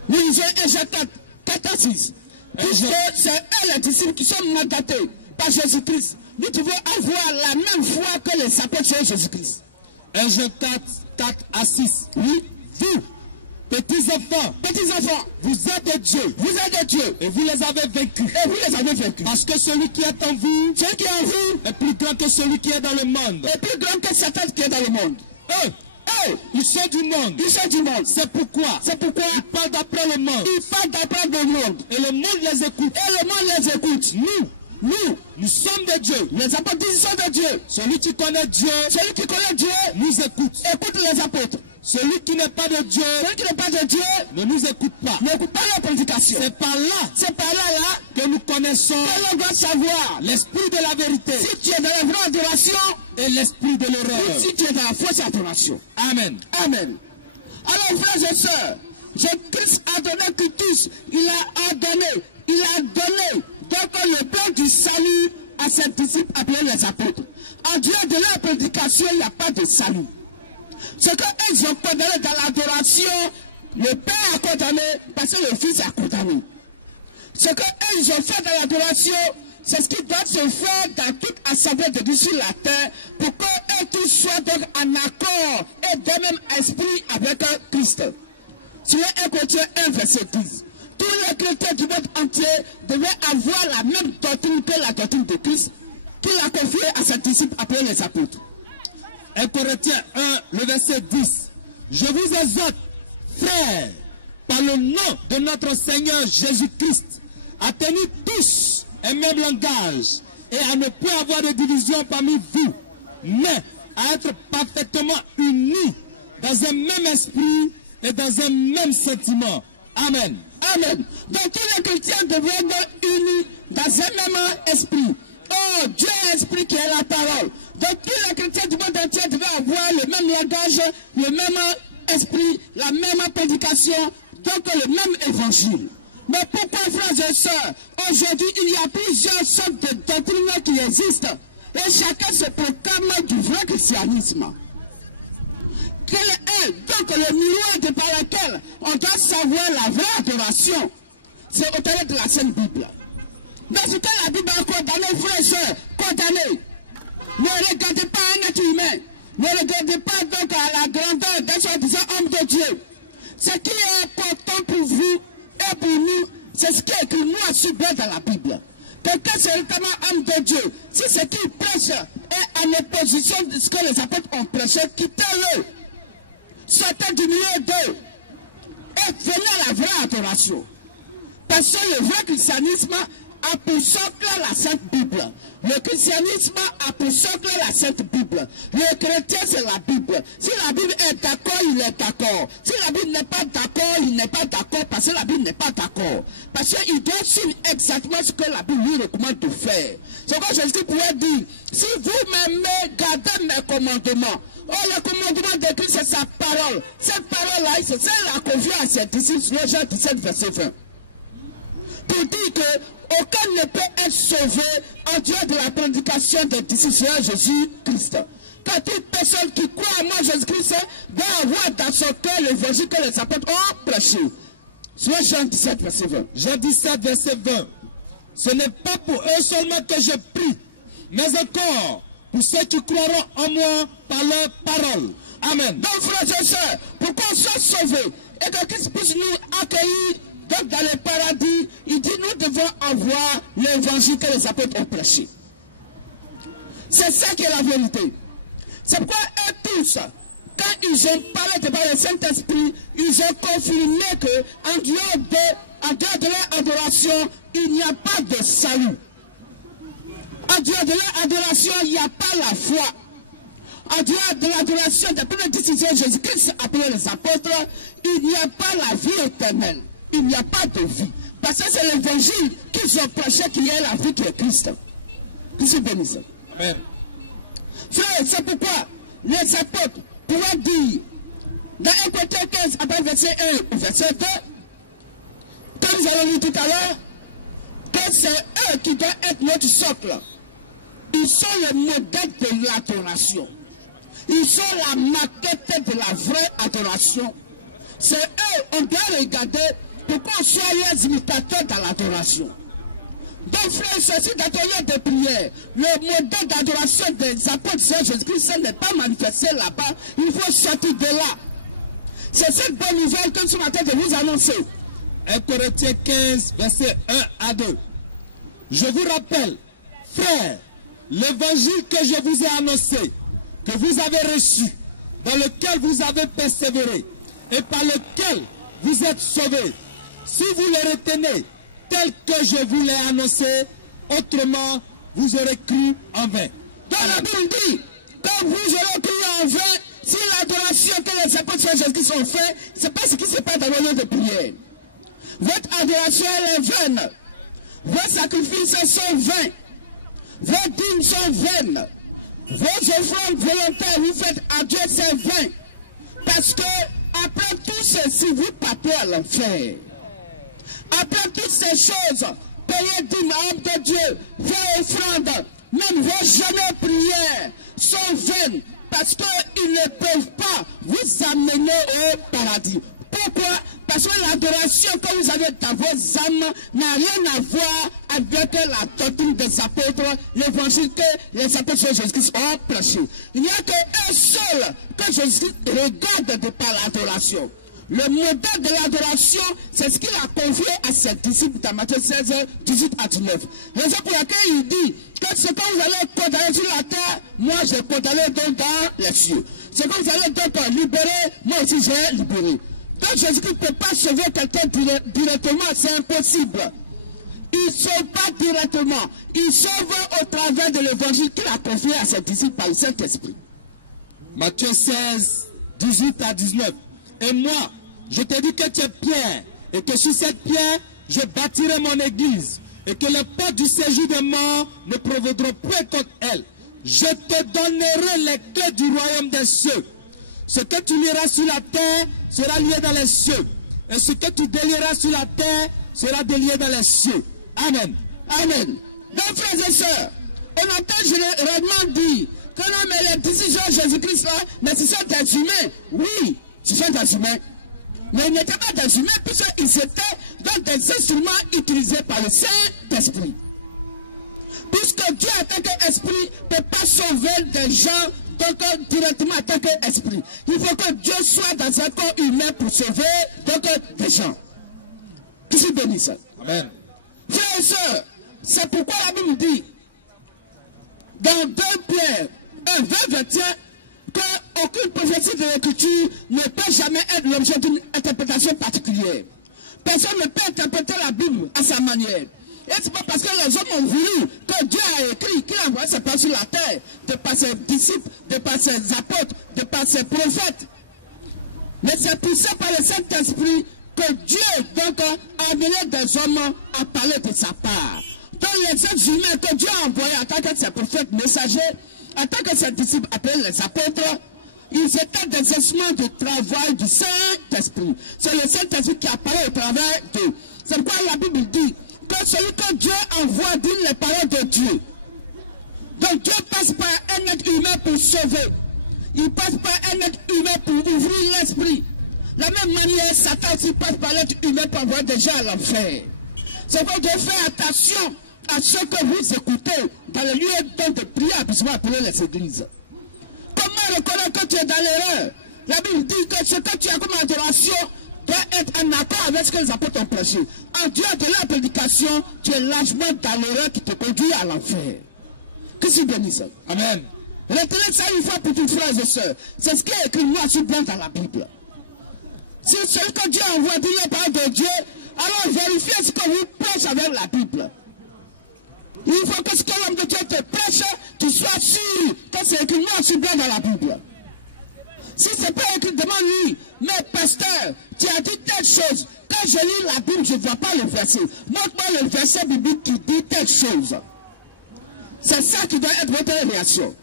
Nous lisons 1 Jean 4, 4 à 6. Puisque c'est eux les disciples qui sont mandatés par Jésus-Christ. Nous devons avoir la même foi que les apôtres de Jésus-Christ. 1 Jean 4, 4 à 6. Oui. Vous, petits enfants, vous êtes de Dieu. Vous êtes de Dieu. Et vous les avez vaincus. Et vous les avez vaincus. Parce que celui qui est en vous, est plus grand que celui qui est dans le monde. Est plus grand que Satan qui est dans le monde. Ils sont du monde. Ils sont du monde. C'est pourquoi ils parlent d'après le monde. Ils parlent d'après le monde. Et le monde les écoute. Nous sommes de Dieu. Les apôtres sont de Dieu. Celui qui connaît Dieu, nous écoute. Écoute les apôtres. Celui qui n'est pas de Dieu, ne nous écoute pas. N'écoute pas la prédication. C'est par là que nous connaissons que l'on doit savoir l'esprit de la vérité. Si tu es dans la vraie adoration et l'esprit de l'erreur. Ou si tu es dans la fausse adoration. Amen. Amen. Alors, frères et sœurs, Jésus-Christ a donné Christus. Il a donné donc le plan du salut à ses disciples appelés les apôtres. En dehors de leur prédication, il n'y a pas de salut. Ce qu'ils ont condamné dans l'adoration, le Père a condamné parce que le Fils a condamné. Ce qu'ils ont fait dans l'adoration, c'est ce qui doit se faire dans toute assemblée de Dieu sur la terre pour qu'eux tous soient donc en accord et d'un même esprit avec Christ. Sur 1 Corinthiens 1, verset 10. Tous les chrétiens du monde entier devaient avoir la même doctrine que la doctrine de Christ qu'il a confiée à ses disciples appelés les apôtres. 1 Corinthiens 1, le verset 10. Je vous exhorte, frères, par le nom de notre Seigneur Jésus-Christ, à tenir tous un même langage et à ne plus avoir de division parmi vous, mais à être parfaitement unis dans un même esprit et dans un même sentiment. Amen. Amen. Donc tous les chrétiens devraient être unis dans un même esprit. Oh, Dieu est esprit qui est la parole. Donc tous les chrétiens du monde entier devaient avoir le même langage, le même esprit, la même prédication, donc le même évangile. Mais pourquoi, frères et sœurs, aujourd'hui il y a plusieurs sortes de doctrines qui existent et chacun se proclame du vrai christianisme. Quel est donc le miroir par lequel on doit savoir la vraie adoration? C'est au travers de la Sainte Bible. Dans ce cas, la Bible a condamné, frères et sœurs, condamné. Ne regardez pas un être humain. Ne regardez pas donc à la grandeur d'un soi-disant homme de Dieu. Ce qui est important pour vous et pour nous, c'est ce qui est écrit noir sur blanc dans la Bible. Quelqu'un c'est vraiment homme de Dieu. Si ce qu'il prêche est en opposition de ce que les apôtres ont prêché, quittez-le. Sortez du milieu d'eux et venez à la vraie adoration. Parce que le vrai christianisme a pour socle la Sainte Bible. Le christianisme a pour socle la Sainte Bible. Le chrétien, c'est la Bible. Si la Bible est d'accord, il est d'accord. Si la Bible n'est pas d'accord, il n'est pas d'accord parce parce que la Bible n'est pas d'accord. Parce qu'il doit suivre exactement ce que la Bible lui recommande de faire. C'est pourquoi Jésus pourrait dire, si vous m'aimez, gardez mes commandements. Oh, le commandement de Christ, c'est sa parole. Cette parole-là, c'est celle à confier à ses disciples, Jean 17, verset 20. Pour dire que aucun ne peut être sauvé en dehors de la prédication des disciples Jésus-Christ. Car toute personne qui croit en moi, Jésus-Christ, doit avoir dans son cœur l'évangile que les apôtres ont prêché. Soit Jean 17, verset 20. Jean 17, verset 20. Ce n'est pas pour eux seulement que je prie, mais encore pour ceux qui croiront en moi par leur parole. Amen. Donc, frères et sœurs, pour qu'on soit sauvés et que Christ puisse nous accueillir donc dans le paradis, il dit nous devons avoir l'évangile que les apôtres ont prêché. C'est ça qui est la vérité. C'est pourquoi eux tous, quand ils ont parlé devant le Saint-Esprit, ils ont confirmé qu'en dehors de leur adoration, il n'y a pas de salut. En dehors de leur adoration, il n'y a pas la foi. En dehors de l'adoration des premières décisions de Jésus-Christ appelé les apôtres, il n'y a pas la vie éternelle. Il n'y a pas de vie. Parce que c'est l'évangile qu'ils ont prêché qui est la vie qui est Christ. Christ bénisse. Amen. Frère, c'est pourquoi les apôtres pouvaient dire dans 1 Corinthiens 15, après verset 1 ou verset 2, comme nous avons lu tout à l'heure, que c'est eux qui doivent être notre socle. Ils sont le modèle de l'adoration. Ils sont la maquette de la vraie adoration. C'est eux, on doit regarder pour qu'on soit les imitateurs dans l'adoration. Donc, frère, ceci d'atelier de prière, le modèle d'adoration des apôtres de Jésus-Christ n'est pas manifesté là-bas. Il faut sortir de là. C'est cette bonne nouvelle que ce matin de vous annoncer. 1 Corinthiens 15, verset 1 à 2. Je vous rappelle, frères, l'évangile que je vous ai annoncé, que vous avez reçu, dans lequel vous avez persévéré, et par lequel vous êtes sauvés, si vous le retenez tel que je vous l'ai annoncé, autrement vous aurez cru en vain. Dans la Bible dit, quand vous aurez cru en vain, si l'adoration que les apôtres de Jésus-Christ ont fait, c'est pas ce qui se passe dans le lieu de prière. Votre adoration elle est vaine. Vos sacrifices sont vains. Vos dîmes sont vaines. Vos offrandes volontaires vous faites à Dieu, c'est vain. Parce que après tout ceci, vous partez à l'enfer. Après toutes ces choses, payer dîmes à l'homme de Dieu, faire offrande, même vos jeûnes prières sont vaines parce qu'ils ne peuvent pas vous amener au paradis. Pourquoi? Parce que l'adoration que vous avez dans vos âmes n'a rien à voir avec la doctrine des apôtres, l'évangile que les apôtres de Jésus-Christ ont prêché. Il n'y a qu'un seul que Jésus regarde de par l'adoration. Le modèle de l'adoration, c'est ce qu'il a confié à ses disciples dans Matthieu 16, 18 à 19. Raison pour laquelle il dit que ce que vous allez condamner sur la terre, moi je condamné donc dans les cieux. Ce que vous allez donc libérer, moi aussi j'ai libéré. Donc Jésus-Christ ne peut pas sauver quelqu'un directement, c'est impossible. Il ne sauve pas directement. Il sauve au travers de l'évangile qu'il a confié à ses disciples par le Saint-Esprit. Matthieu 16, 18 à 19. Et moi, je te dis que tu es pierre, et que sur cette pierre, je bâtirai mon église, et que les portes du séjour des morts ne prévaudront point contre elle. Je te donnerai les clés du royaume des cieux. Ce que tu lieras sur la terre sera lié dans les cieux, et ce que tu délieras sur la terre sera délié dans les cieux. Amen. Amen. Donc, frères et sœurs, on entend généralement dire que non, mais les décisions de Jésus-Christ là, mais ce sont des humains. Oui, ce sont des humains. Mais ils n'étaient pas des humains puisqu'ils étaient dans des instruments utilisés par le Saint-Esprit. Puisque Dieu en tant qu'esprit ne peut pas sauver des gens donc, directement en tant qu'esprit. Il faut que Dieu soit dans un corps humain pour sauver donc, des gens. Qui se bénisse. Amen. Frères et sœurs, c'est pourquoi la Bible dit dans 2 Pierre 1, 20, 21 qu'aucune prophétie de l'Écriture ne peut jamais être l'objet d'une interprétation particulière. Personne ne peut interpréter la Bible à sa manière. Et c'est pas parce que les hommes ont voulu que Dieu a écrit, qu'il a envoyé ses paroles sur la terre, de par ses disciples, de par ses apôtres, de par ses prophètes. Mais c'est poussé par le Saint-Esprit que Dieu donc a amené des hommes à parler de sa part. Donc les êtres humains que Dieu a envoyés en tant que ses prophètes messagers, en tant que ses disciples appelés les apôtres, ils étaient des instruments de travail du Saint-Esprit. C'est le Saint-Esprit qui apparaît au travers d'eux. C'est pourquoi la Bible dit que celui que Dieu envoie dit les paroles de Dieu. Donc Dieu passe par un être humain pour sauver. Il passe par un être humain pour ouvrir l'esprit. De la même manière, Satan aussi passe par l'être humain pour envoyer des gens à l'enfer. C'est pourquoi Dieu fait attention à ce que vous écoutez dans les lieux de prière, puisqu'on va appeler les églises. Comment reconnaître que tu es dans l'erreur? La Bible dit que ce que tu as comme adoration doit être en accord avec ce que les apôtres ont prêché. En dehors de la prédication, tu es largement dans l'erreur qui te conduit à l'enfer. Que c'est béni ça. Amen. Retenez ça une fois pour toutes, frères et sœurs. C'est ce qui est écrit noir sur blanc dans la Bible. Si celui que Dieu envoie dit la parole de Dieu, alors vérifiez ce que vous prêchez avec la Bible. Il faut que ce que l'homme de Dieu te prêche, tu sois sûr que c'est écrit noir sur blanc dans la Bible. Si ce n'est pas écrit devant lui, mais pasteur, tu as dit telle chose. Quand je lis la Bible, je ne vois pas le verset. Montre-moi le verset biblique qui dit telle chose. C'est ça qui doit être votre réaction.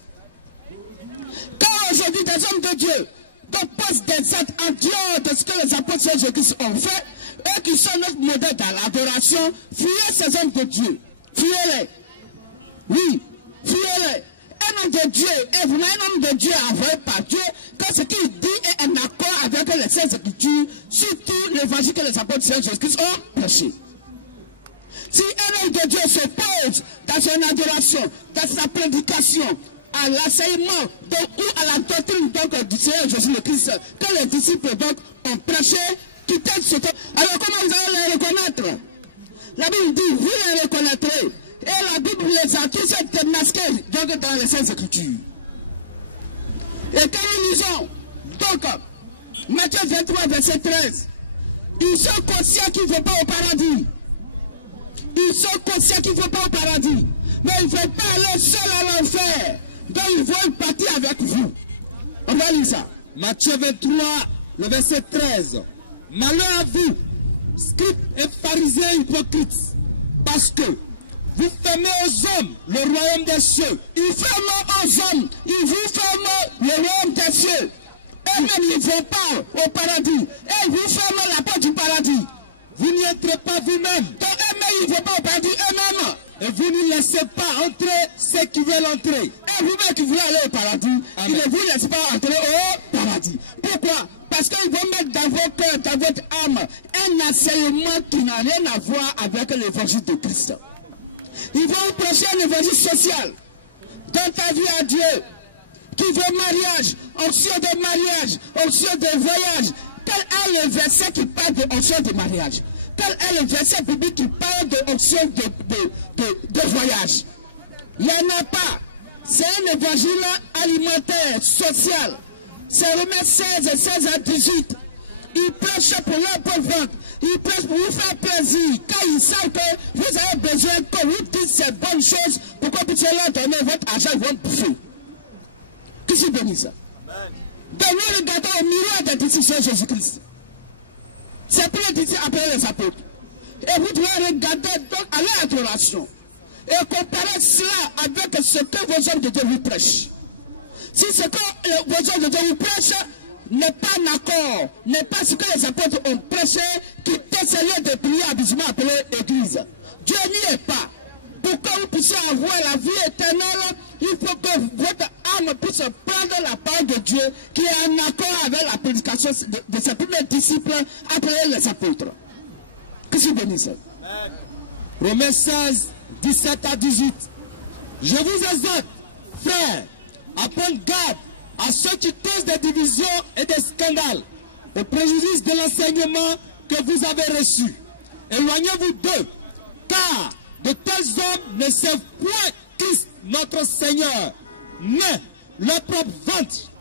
Quand aujourd'hui des hommes de Dieu posent des actes en dehors de ce que les apôtres de Jésus ont fait, eux qui sont notre modèle dans l'adoration, fuyez ces hommes de Dieu. Fuyez-les. Oui, fuyez-les. Un homme de Dieu est vraiment un homme de Dieu envoyé par Dieu, que ce qu'il dit est en accord avec les Saintes Écritures, surtout l'évangile que les apôtres de Jésus ont prêché. Si un homme de Dieu s'oppose dans son adoration, dans sa prédication, à l'enseignement ou à la doctrine donc, du Seigneur Jésus-Christ, que les disciples donc, ont prêché, quittez ce temps. Alors comment vous allez les reconnaître? La Bible dit, vous les reconnaîtrez. Et la Bible les a tous démasqués donc, dans les Saintes Écritures. Et quand nous lisons, donc, Matthieu 23, verset 13, ils sont conscients qu'ils ne vont pas au paradis. Ils sont conscients qu'ils ne vont pas au paradis. Mais ils ne vont pas aller seuls à l'enfer. Donc ils vont partir avec vous. On va lire ça. Matthieu 23, le verset 13. Malheur à vous, scribes et pharisiens hypocrites, parce que vous fermez aux hommes le royaume des cieux. Ils ferment aux hommes, ils vous ferment le royaume des cieux. Eux-mêmes, ils ne vont pas au paradis. Et ils vous ferment la porte du paradis. Vous n'y entrez pas vous-même. Donc eux-mêmes, ils ne vont pas au paradis eux-mêmes. Et vous ne laissez pas entrer ceux qui veulent entrer. Et vous-même qui voulez aller au paradis, ils ne vous laissent pas entrer au paradis. Pourquoi? Parce qu'ils vont mettre dans vos cœurs, dans votre âme, un enseignement qui n'a rien à voir avec l'évangile de Christ. Ils vont prêcher un évangile social. Dans ta vie à Dieu, qui veut mariage, onction de mariage, onction de voyage. Quel est le verset qui parle de onction de mariage? Quel est le verset biblique qui parle de onction de voyage? Il n'y en a pas. C'est un évangile alimentaire, social. C'est Romains 16 et 16 à 18. Ils prêchent pour leur bonne vente. Ils prêchent pour vous faire plaisir. Quand ils savent que vous avez besoin que vous dites ces bonnes choses, pourquoi vous pouvez leur donner votre argent, ils vont bouffer. Qui s'est béni ça? Donc nous regardons au miroir des disciples de Jésus-Christ. C'est pour les disciples appelés les apôtres. Et vous devez regarder donc à leur adoration. Et comparer cela avec ce que vos hommes de Dieu vous prêchent. Si ce que vos hommes de Dieu vous prêchent n'est pas en accord, n'est pas ce que les apôtres ont prêché, quittez ce lieu de prière habituellement appelé Église. Dieu n'y est pas. Pour que vous puissiez avoir la vie éternelle, il faut que votre âme puisse prendre la parole de Dieu qui est en accord avec la prédication de ses premiers disciples appelés les apôtres. Que c'est béni ça. Romains 16, 17 à 18. Je vous exhorte, frères, à prendre garde à ceux qui causent des divisions et des scandales, au préjudice de l'enseignement que vous avez reçu. Éloignez-vous d'eux, car de tels hommes ne servent point Christ notre Seigneur, mais leur propre ventre,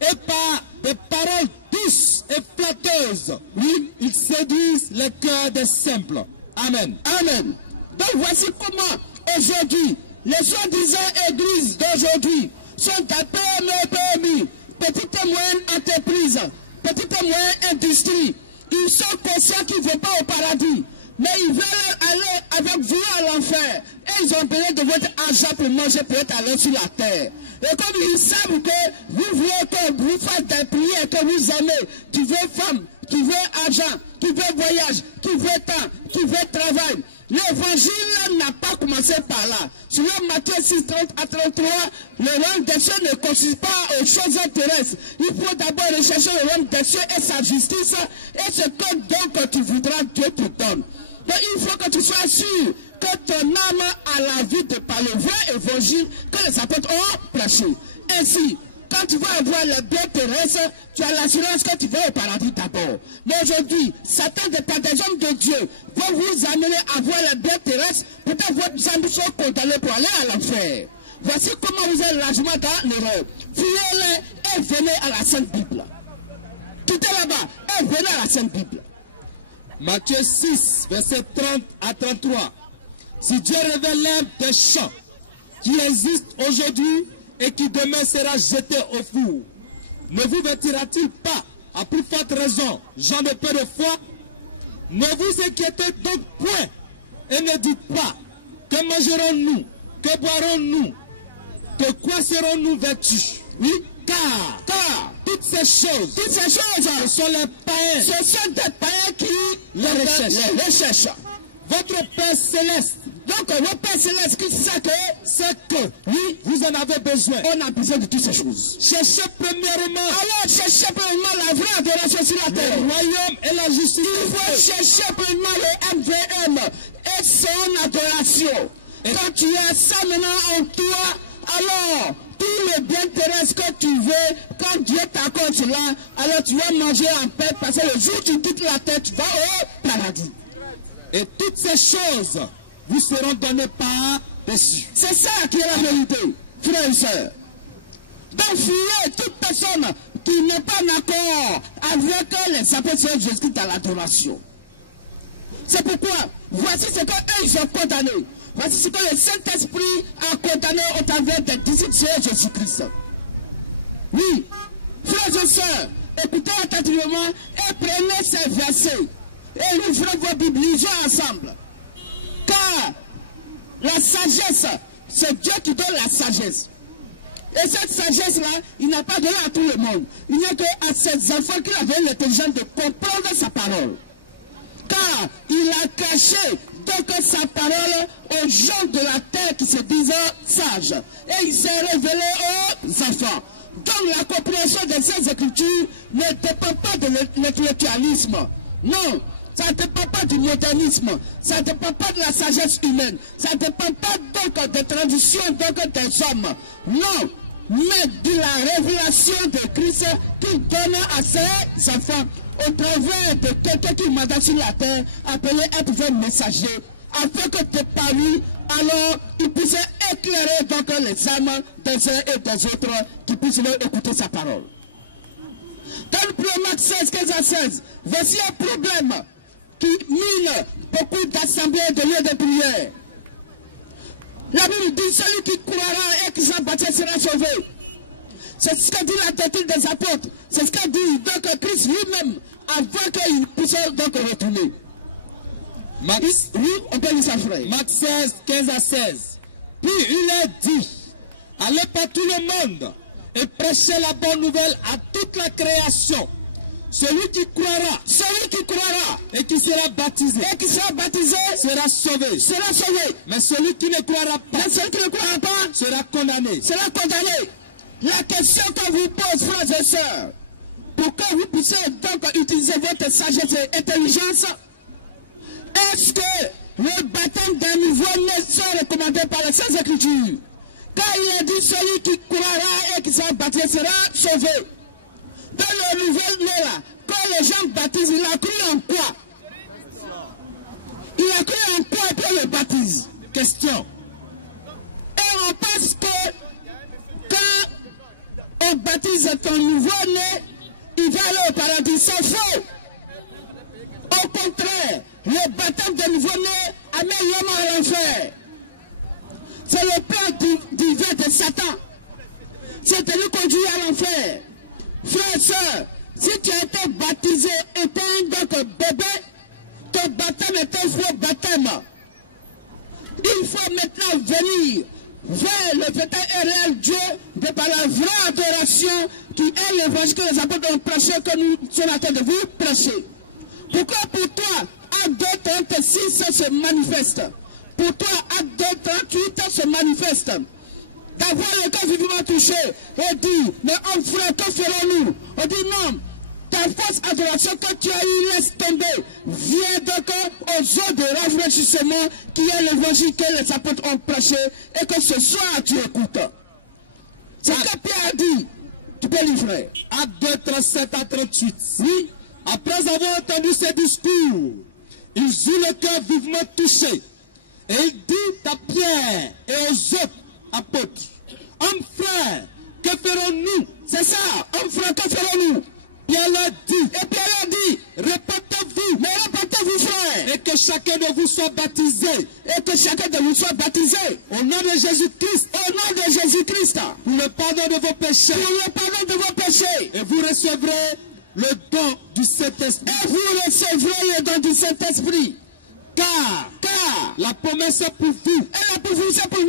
et par des paroles douces et flatteuses, oui, ils séduisent les cœurs des simples. Amen. Amen. Donc voici comment aujourd'hui, les soi-disant églises d'aujourd'hui sont à PME, PMI, petites et moyennes entreprises, petites et moyennes industries. Ils ils sont conscients qu'ils ne vont pas au paradis. Mais ils veulent aller avec vous à l'enfer. Et ils ont besoin de votre argent pour manger, pour être allés sur la terre. Et comme ils savent que vous voulez que vous fassiez des prières, que vous aimez, qui veut femme, qui veut argent, qui veut voyage, qui veut temps, qui veut travail. L'évangile n'a pas commencé par là. Sur le Matthieu 6, 30 à 33, le royaume des cieux ne consiste pas aux choses terrestres. Il faut d'abord rechercher le royaume des cieux et sa justice. Et ce que donc tu voudras, Dieu te donne. Donc il faut que tu sois sûr que ton âme a la vie de par le vrai évangile que les apôtres ont prêché. Ainsi, quand tu vas avoir le bien terrestre, tu as l'assurance que tu vas au paradis d'abord. Mais aujourd'hui, Satan, par des hommes de Dieu, va vous amener à voir le bien terrestre. Peut-être vos amis sont condamnés pour aller à l'enfer. Voici comment vous êtes largement dans l'erreur. Fuyez-les et venez à la Sainte Bible. Quittez là-bas et venez à la Sainte Bible. Matthieu 6, verset 30 à 33. Si Dieu révèle l'herbe des champs qui existe aujourd'hui et qui demain sera jeté au four, ne vous vêtira-t-il pas, à plus forte raison, gens de peu de foi? Ne vous inquiétez donc point et ne dites pas, que mangerons-nous, que boirons-nous, de quoi serons-nous vêtus? Oui, car toutes ces choses, ce sont les païens, Ce sont des païens qui les recherchent. Votre Père Céleste, Donc, votre Père Céleste, qui c'est que oui, vous en avez besoin. on a besoin de toutes ces choses. Cherchez premièrement Alors, cherchez premièrement la vraie adoration sur la le terre. royaume et la justice. Il faut chercher premièrement le MVM et son adoration. Quand tu as ça maintenant en toi, alors tout le bien terrestre que tu veux, quand Dieu t'accorde cela, alors tu vas manger en paix parce que le jour où tu quittes la terre, tu vas au paradis. Et toutes ces choses vous seront données par-dessus. C'est ça qui est la vérité, frères et sœurs. Donc, fuyez toute personne qui n'est pas d'accord avec les apôtres de Jésus-Christ à l'adoration. C'est pourquoi, voici ce qu'eux, ils ont condamné. Voici ce que le Saint-Esprit a condamné au travers des disciples de Jésus-Christ. Oui, frères et sœurs, écoutez attentivement et prenez ces versets. Et ouvrez vos Bibles, lisons ensemble. Car la sagesse, c'est Dieu qui donne la sagesse. Et cette sagesse-là, il n'a pas donné à tout le monde. Il n'y a qu'à ses enfants qu'il avait l'intelligence de comprendre sa parole. Car il a caché donc sa parole aux gens de la terre qui se disent sages. Et il s'est révélé aux enfants. Donc la compréhension de ces écritures ne dépend pas de l'intellectualisme. Non. Ça ne dépend pas du modernisme, ça ne dépend pas de la sagesse humaine, ça ne dépend pas donc des traditions donc des hommes. Non, mais de la révélation de Christ qu'il donne à ses enfants au travers de quelqu'un qui manda sur la terre, appelé être un messager, afin que de par lui, alors il puisse éclairer donc les âmes des uns et des autres qui puissent écouter sa parole. Dans le premier Marc 16, 15 à 16, voici un problème qui mine beaucoup d'assemblées de lieux de prière. La Bible dit celui qui croira et qui s'en baptise sera sauvé. C'est ce que dit la doctrine des apôtres. C'est ce qu'a dit donc Christ lui-même avant qu'il puisse donc retourner. Oui, on peut lire ça, frère. Marc 16, 15 à 16. Puis il a dit, allez par tout le monde et prêchez la bonne nouvelle à toute la création. Celui qui croira et qui sera baptisé sera sauvé. Mais celui qui ne croira pas sera condamné. La question qu'on vous pose, frères et sœurs, pour que vous puissiez donc utiliser votre sagesse et intelligence, est-ce que le baptême d'un nouveau-né est recommandé par les Saintes Écritures? Car il a dit celui qui croira et qui sera baptisé sera sauvé. Dans le nouvel-né là, quand les gens baptisent, il a cru en quoi? Il a cru en quoi et puis on le baptise? Question. Et on pense que quand on baptise ton nouveau-né, il va aller au paradis. C'est faux. Au contraire, le baptême de nouveau-né amène l'homme à l'enfer. C'est le plan divin de Satan. C'est de nous conduire à l'enfer. Frères et sœurs, Si tu as été baptisé étant donc bébé, ton baptême est un faux baptême. Il faut maintenant venir vers le vrai et réel Dieu de par la vraie adoration qui est l'évangile que les apôtres ont prêché, que nous sommes en train de vous prêcher. Pourquoi pour toi, Acte 2, 36 se manifeste? Pour toi, Acte 2, 38 se manifeste. D'avoir le corps vivement touché et dit, mais homme frère, que ferons-nous? On dit non, ta fausse adoration que tu as eue, laisse tomber. Viens donc aux eaux de rafraîchissement qui est l'évangile que les apôtres ont prêché et que ce soir tu écoutes. C'est ce que Pierre a dit. Tu peux lire, frère. Acte 2, 37 à 38. Oui. Après avoir entendu ces discours, ils eurent le cœur vivement touché. Et il dit à Pierre et aux autres apôtres, hommes frères, que ferons-nous? C'est ça, hommes frères, que ferons-nous? Pierre leur dit, et Pierre leur dit, répétez-vous, mais répétez-vous, frères, et que chacun de vous soit baptisé, et que chacun de vous soit baptisé, au nom de Jésus-Christ, pour le pardon de vos péchés, et vous recevrez le don du Saint-Esprit. Et vous recevrez le don du Saint-Esprit. Car la promesse est pour vous. Et la promesse est pour nous.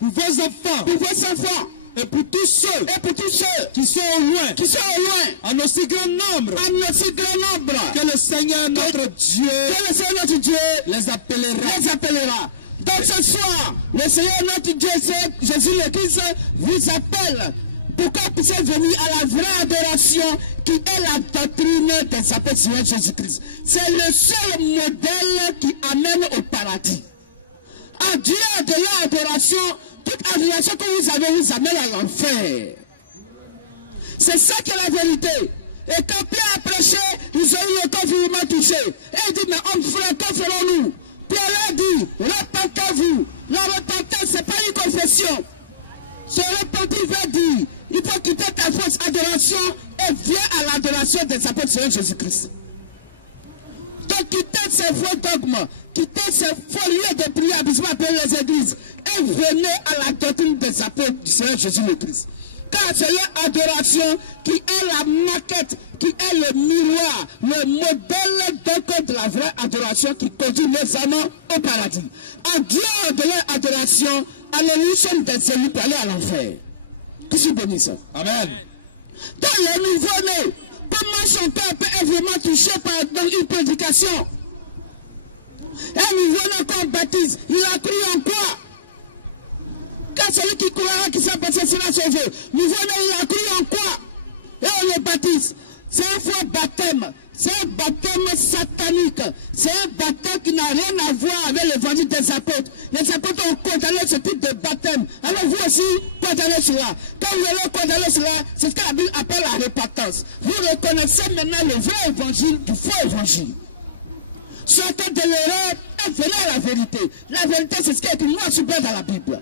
Pour vos enfants. Pour vos enfants. Et pour tous ceux. Et pour tous ceux. Qui sont au loin. Qui sont au loin. En aussi grand nombre. En aussi grand nombre. Que le Seigneur notre Dieu. Que le Seigneur notre Dieu. Les appellera. Les appellera. Donc ce soir, le Seigneur notre Dieu, Jésus le Christ, vous appelle. Pour qu'on puisse venir à la vraie adoration qui est la doctrine des apôtres Seigneur Jésus-Christ. C'est le seul modèle qui amène au paradis. En Dieu de l'adoration, toute adoration que vous avez vous amène à l'enfer. C'est ça qui est la vérité. Et quand Pierre a prêché, ils ont eu le corps vivement touché. Et il dit, mais homme frère, que ferons-nous? Pierre leur dit, repentez-vous. La repentance, ce n'est pas une confession. Se repentir veut dire, il faut quitter ta fausse adoration et viens à l'adoration des apôtres Seigneur Jésus-Christ. Donc quittez ces faux dogmes, quittez ces faux lieux de prière, habituellement appelés les églises, et venez à la doctrine des apôtres du Seigneur Jésus-Christ. Car c'est l'adoration qui est la maquette, qui est le miroir, le modèle donc de la vraie adoration qui conduit les amants au paradis. En dehors de leur adoration, alléluia, nous sommes des élus pour aller à l'enfer. Que je bénisse. Amen. Dans le nouveau-né, comment son cœur peut être vraiment touché par une prédication? Un nouveau-né qu'on baptise, il a cru en quoi? Car celui qui croira qui s'est baptisé sera sauvé. Nouveau-né, il a cru en quoi? Et on le baptise. C'est un faux baptême. C'est un baptême satanique. C'est un baptême qui n'a rien à voir avec l'évangile des apôtres. Les apôtres ont condamné ce type de baptême. Alors vous aussi, condamnez cela. Quand vous allez condamner cela, c'est ce que la Bible appelle la repentance. Vous reconnaissez maintenant le vrai évangile du faux évangile. Sortez de l'erreur et venez à la vérité. La vérité, c'est ce qui est écrit noir sur blanc dans la Bible.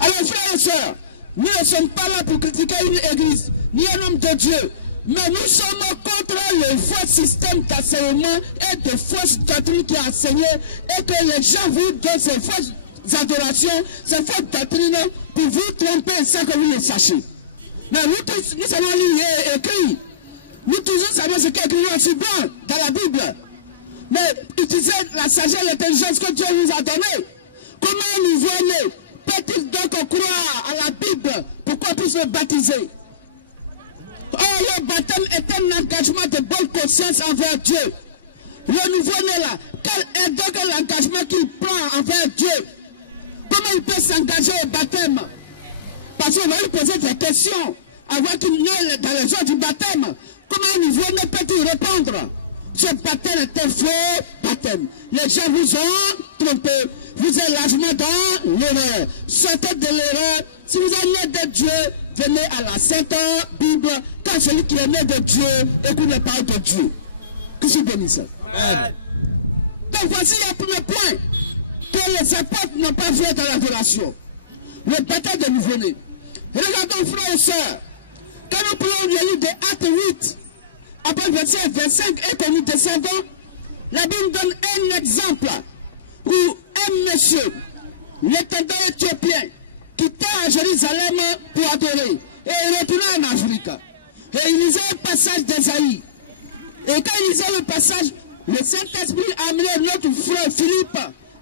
Alors frères et sœurs, nous ne sommes pas là pour critiquer une église, ni un homme de Dieu. Mais nous sommes contre le faux système d'enseignement et de fausses doctrines qui est enseigné et que les gens vous donnent ces fausses adorations, ces fausses doctrines pour vous tromper sans que vous le sachiez. Mais nous savons lire écrit. Nous toujours savons ce qui est écrit aussi bon dans la Bible. Mais utilisez la sagesse et l'intelligence que Dieu vous a donnée. Comment nous voyons peut-il donc croire à la Bible pour qu'on puisse le baptiser? Oh, le baptême est un engagement de bonne conscience envers Dieu. Le nouveau-né là, quel est donc l'engagement qu'il prend envers Dieu? Comment il peut s'engager au baptême? Parce qu'on va lui poser des questions avant qu'il n'aille dans les jours du baptême. Comment un nouveau-né peut-il répondre? Ce baptême est un faux baptême. Les gens vous ont trompé. Vous êtes largement dans l'erreur. Sortez de l'erreur. Si vous êtes né de Dieu, venez à la Sainte Bible. Car celui qui est né de Dieu écoute les paroles de Dieu. Que je bénisse. Amen. Donc voici le premier point que les apôtres n'ont pas fait dans l'adoration. Le baptême de nouveau-né. Regardons, frères et sœurs, quand nous prenons le livre de Actes 8, après le verset 25, et que nous descendons, la Bible donne un exemple où un monsieur, l'intendant éthiopien, quittait à Jérusalem pour adorer et retournait en Afrique. Et il lisait un passage d'Ésaïe. Et quand il lisait le passage, le Saint-Esprit a amené notre frère Philippe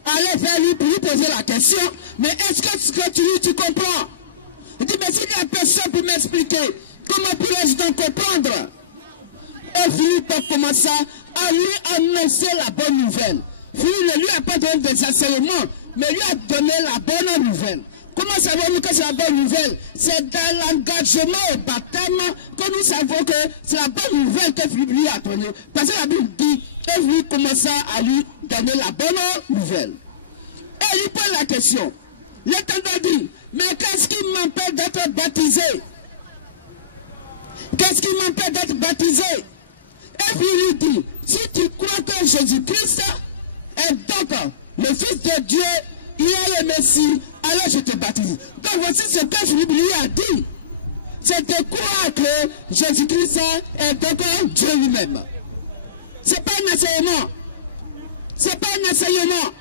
à aller vers lui pour lui poser la question. Mais est-ce que ce que tu lis, tu comprends? Il dit, mais si la personne peut m'expliquer, comment pourrais-je donc comprendre? Et Philippe a commencé à lui annoncer la bonne nouvelle. Philippe ne lui a pas donné des enseignements, mais lui a donné la bonne nouvelle. Comment savons-nous que c'est la bonne nouvelle? C'est dans l'engagement au baptême que nous savons que c'est la bonne nouvelle que Philippe lui a donnée. Parce que la Bible dit, et Philippe commença à lui donner la bonne nouvelle. Et il pose la question. L'Éternel dit, mais qu'est-ce qui m'empêche d'être baptisé? Qu'est-ce qui m'empêche d'être baptisé? Et puis il dit, si tu crois que Jésus-Christ est donc le Fils de Dieu, il est le Messie, alors je te baptise. Donc voici ce que Philippe lui a dit. C'est de croire que Jésus-Christ est donc Dieu lui-même. Ce n'est pas un enseignement. Ce n'est pas un enseignement.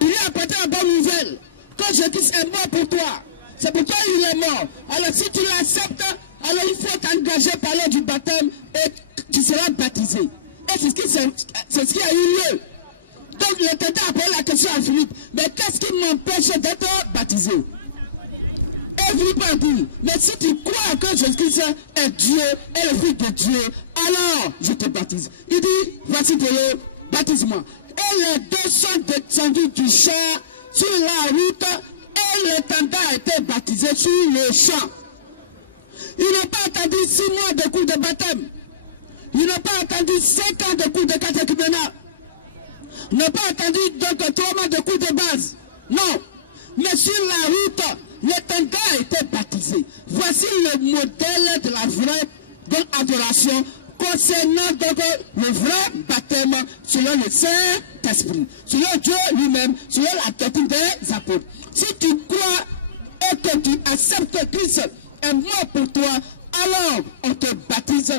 Il lui a apporté la bonne nouvelle. Que Jésus-Christ est mort pour toi. C'est pour toi qu'il est mort. Alors si tu l'acceptes, alors il faut t'engager par l'heure du baptême et tu seras baptisé. Et c'est ce qui a eu lieu. Donc l'Éternel a posé la question à Philippe, mais qu'est-ce qui m'empêche d'être baptisé? Et Philippe a dit, mais si tu crois que Jésus-Christ est Dieu et le Fils de Dieu, alors je te baptise. Il dit, voici de l'eau, baptise-moi. Et les deux sont descendus du champ sur la route et l'Éternel a été baptisé sur le champ. Ils n'ont pas attendu 6 mois de cours de baptême. Ils n'ont pas attendu 5 ans de cours de catéchuménat. Ils n'ont pas attendu donc 3 mois de cours de base. Non. Mais sur la route, l'Éternel a été baptisé. Voici le modèle de la vraie adoration concernant donc le vrai baptême selon le Saint-Esprit, selon Dieu lui-même, selon la doctrine des apôtres. Si tu crois et que tu acceptes que Christ est mort pour toi, alors on te baptise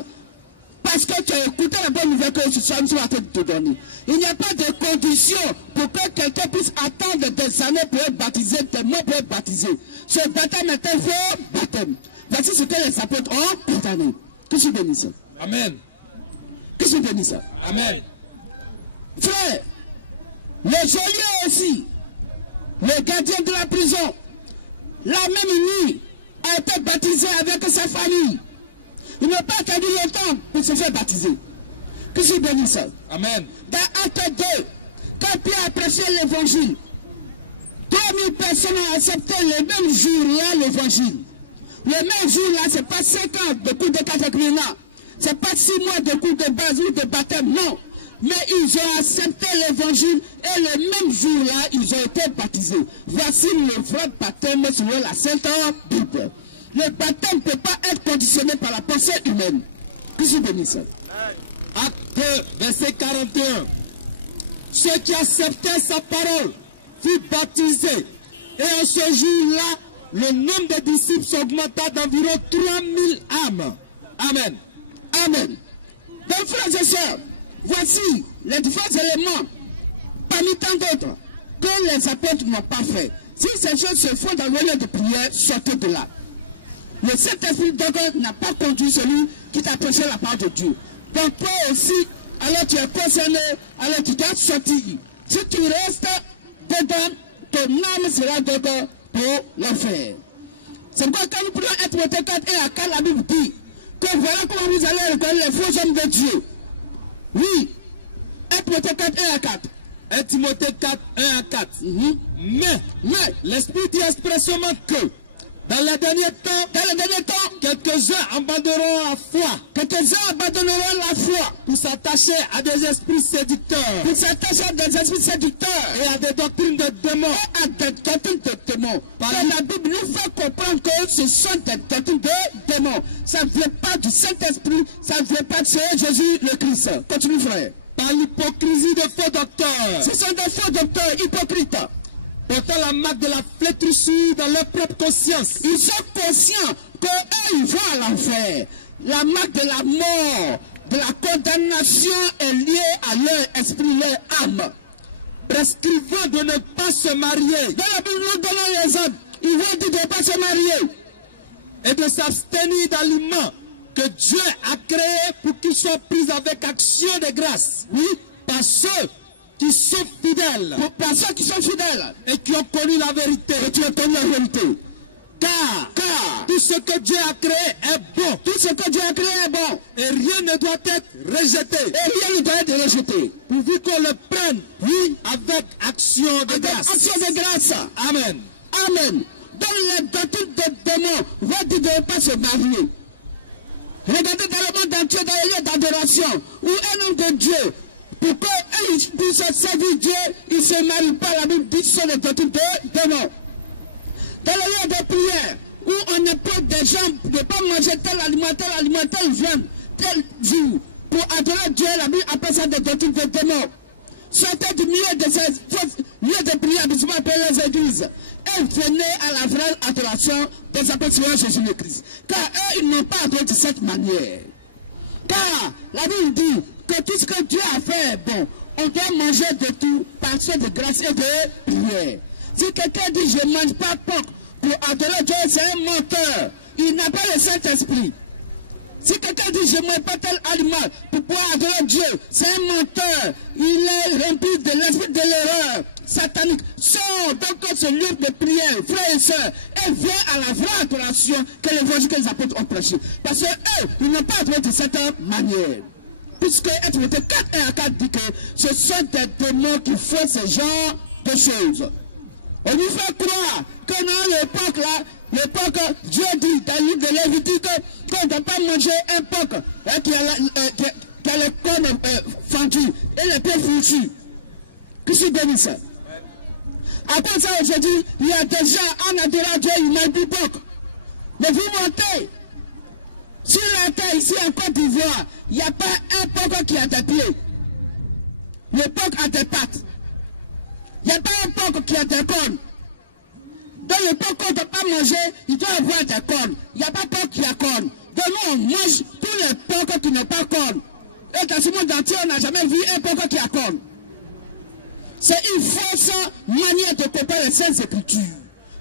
parce que tu as écouté la bonne nouvelle que je suis en train de te donner. Il n'y a pas de condition pour que quelqu'un puisse attendre des années pour être baptisé, des mois pour être baptisé. Ce baptême est un faux baptême. Voici ce que les apôtres ont condamné. Que je bénisse. Amen. Que je bénisse. Amen. Frère, le geôlier aussi, le gardien de la prison, la même nuit, a été baptisé avec sa famille. Il n'a pas attendu longtemps pour se faire baptiser. Que je bénisse. Amen. Dans Acte 2, quand Pierre a prêché l'évangile, 3000 personnes ont accepté le même jour-là l'évangile. Le même jour-là, ce n'est pas 5 ans de cours de catéchuménat. Ce n'est pas 6 mois de cours de base ou de baptême, non. Mais ils ont accepté l'évangile et le même jour-là, ils ont été baptisés. Voici le vrai baptême selon la Sainte Bible. Le baptême ne peut pas être conditionné par la pensée humaine. Que je bénisse. Acte 2, verset 41. Ceux qui acceptaient sa parole furent baptisés. Et en ce jour-là, le nombre de disciples s'augmenta d'environ 3000 âmes. Amen. Amen. Donc, frères et sœurs, voici les différents éléments, parmi tant d'autres, que les apôtres n'ont pas fait. Si ces choses se font dans le lieu de prière, sortez de là. Le Saint-Esprit n'a pas conduit celui qui t'a prêché la parole de Dieu. Donc toi aussi, alors tu es concerné, alors tu dois sortir. Si tu restes dedans, ton âme sera dedans pour l'enfer. C'est pourquoi quand nous prenons 1 Timothée 4 et à 4, la Bible dit que voilà comment vous allez reconnaître les faux hommes de Dieu. Oui, 1 Timothée 4 et à 4. 1 Timothée 4, 1 à 4. Mais l'Esprit dit expressément que dans les derniers temps, quelques-uns abandonneront la foi. Quelques-uns abandonneront la foi pour s'attacher à des esprits séducteurs. Pour s'attacher à des esprits séducteurs. Et à des doctrines de démons. Et à des doctrines de démons. La Bible nous fait comprendre que ce sont des doctrines de démons. Ça ne vient pas du Saint-Esprit, ça ne vient pas de Jésus le Christ. Continue, frère. Par l'hypocrisie de faux docteurs. Ce sont des faux docteurs hypocrites. Portant la marque de la flétrissure dans leur propre conscience. Ils sont conscients qu'eux, ils vont à l'enfer. La marque de la mort, de la condamnation est liée à leur esprit, leur âme. Prescrivant de ne pas se marier. Dans la Bible, nous donnons les hommes. Ils vont dire de ne pas se marier. et de s'abstenir d'aliments que Dieu a créés pour qu'ils soient pris avec action de grâce. Oui, Par ceux qui sont fidèles par ceux qui sont fidèles et qui ont connu la vérité. et qui ont connu la vérité. Car Car tout ce que Dieu a créé est bon tout ce que Dieu a créé est bon et rien ne doit être rejeté. et rien ne doit être rejeté. Pourvu qu'on le prenne, oui, avec action de Avec grâce. action de grâce. Amen. Amen. Dans les doctrines des démons, va dire de ne pas se marier. Regardez dans le monde entier, dans les lieux d'adoration, où un homme de Dieu, pour qu'il puisse servir Dieu, il ne se marie pas. La Bible dit que ce sont les doctrines des démons. Dans les lieux de prière, où on impose des gens de ne pas manger tel aliment, telle viande, tel jour, pour adorer Dieu, la Bible appelle ça des doctrines des démons. Sortez du milieu de ces lieux de prière, de ce qu'on appelle les églises, et venez à la vraie adoration des apôtres de Jésus le Christ. Car eux, ils n'ont pas adoré de cette manière. Car la Bible dit que tout ce que Dieu a fait est bon. On doit manger de tout par ce de grâce et de prière. Si quelqu'un dit je ne mange pas porc pour adorer Dieu, c'est un menteur. Il n'a pas le Saint-Esprit. Si quelqu'un dit je ne mange pas tel aliment pour pouvoir adorer Dieu, c'est un menteur. Il est rempli de l'esprit de l'erreur satanique. Sors donc ce lieu de prière, frères et sœurs, et viens à la vraie adoration que l'évangile que les apôtres ont prêché. Parce que eux, ils n'ont pas adoré de cette manière. Puisque Acte 4 et 4 dit que ce sont des démons qui font ce genre de choses. On nous fait croire que dans l'époque là, l'époque, Dieu dit dans le livre de Lévitique qu'on ne doit pas manger un porc qui a les cornes fendues et les pieds foutus. Que je bénisse. Après ça, aujourd'hui, il y a des gens en adorant Dieu, ils mangent du porc. Mais vous montez sur la terre ici en Côte d'Ivoire, il n'y a pas un porc qui a des pieds. Le porc a des pattes. Il n'y a pas un porc qui a des cornes. Dans le porc qu'on ne doit pas manger, il doit avoir des cornes. Il n'y a pas porc qui a cornes. Donc nous, on mange tous les porcs qui n'ont pas cornes. Et dans ce monde entier, on n'a jamais vu un porc qui a cornes. C'est une fausse manière de comprendre les Saintes Écritures.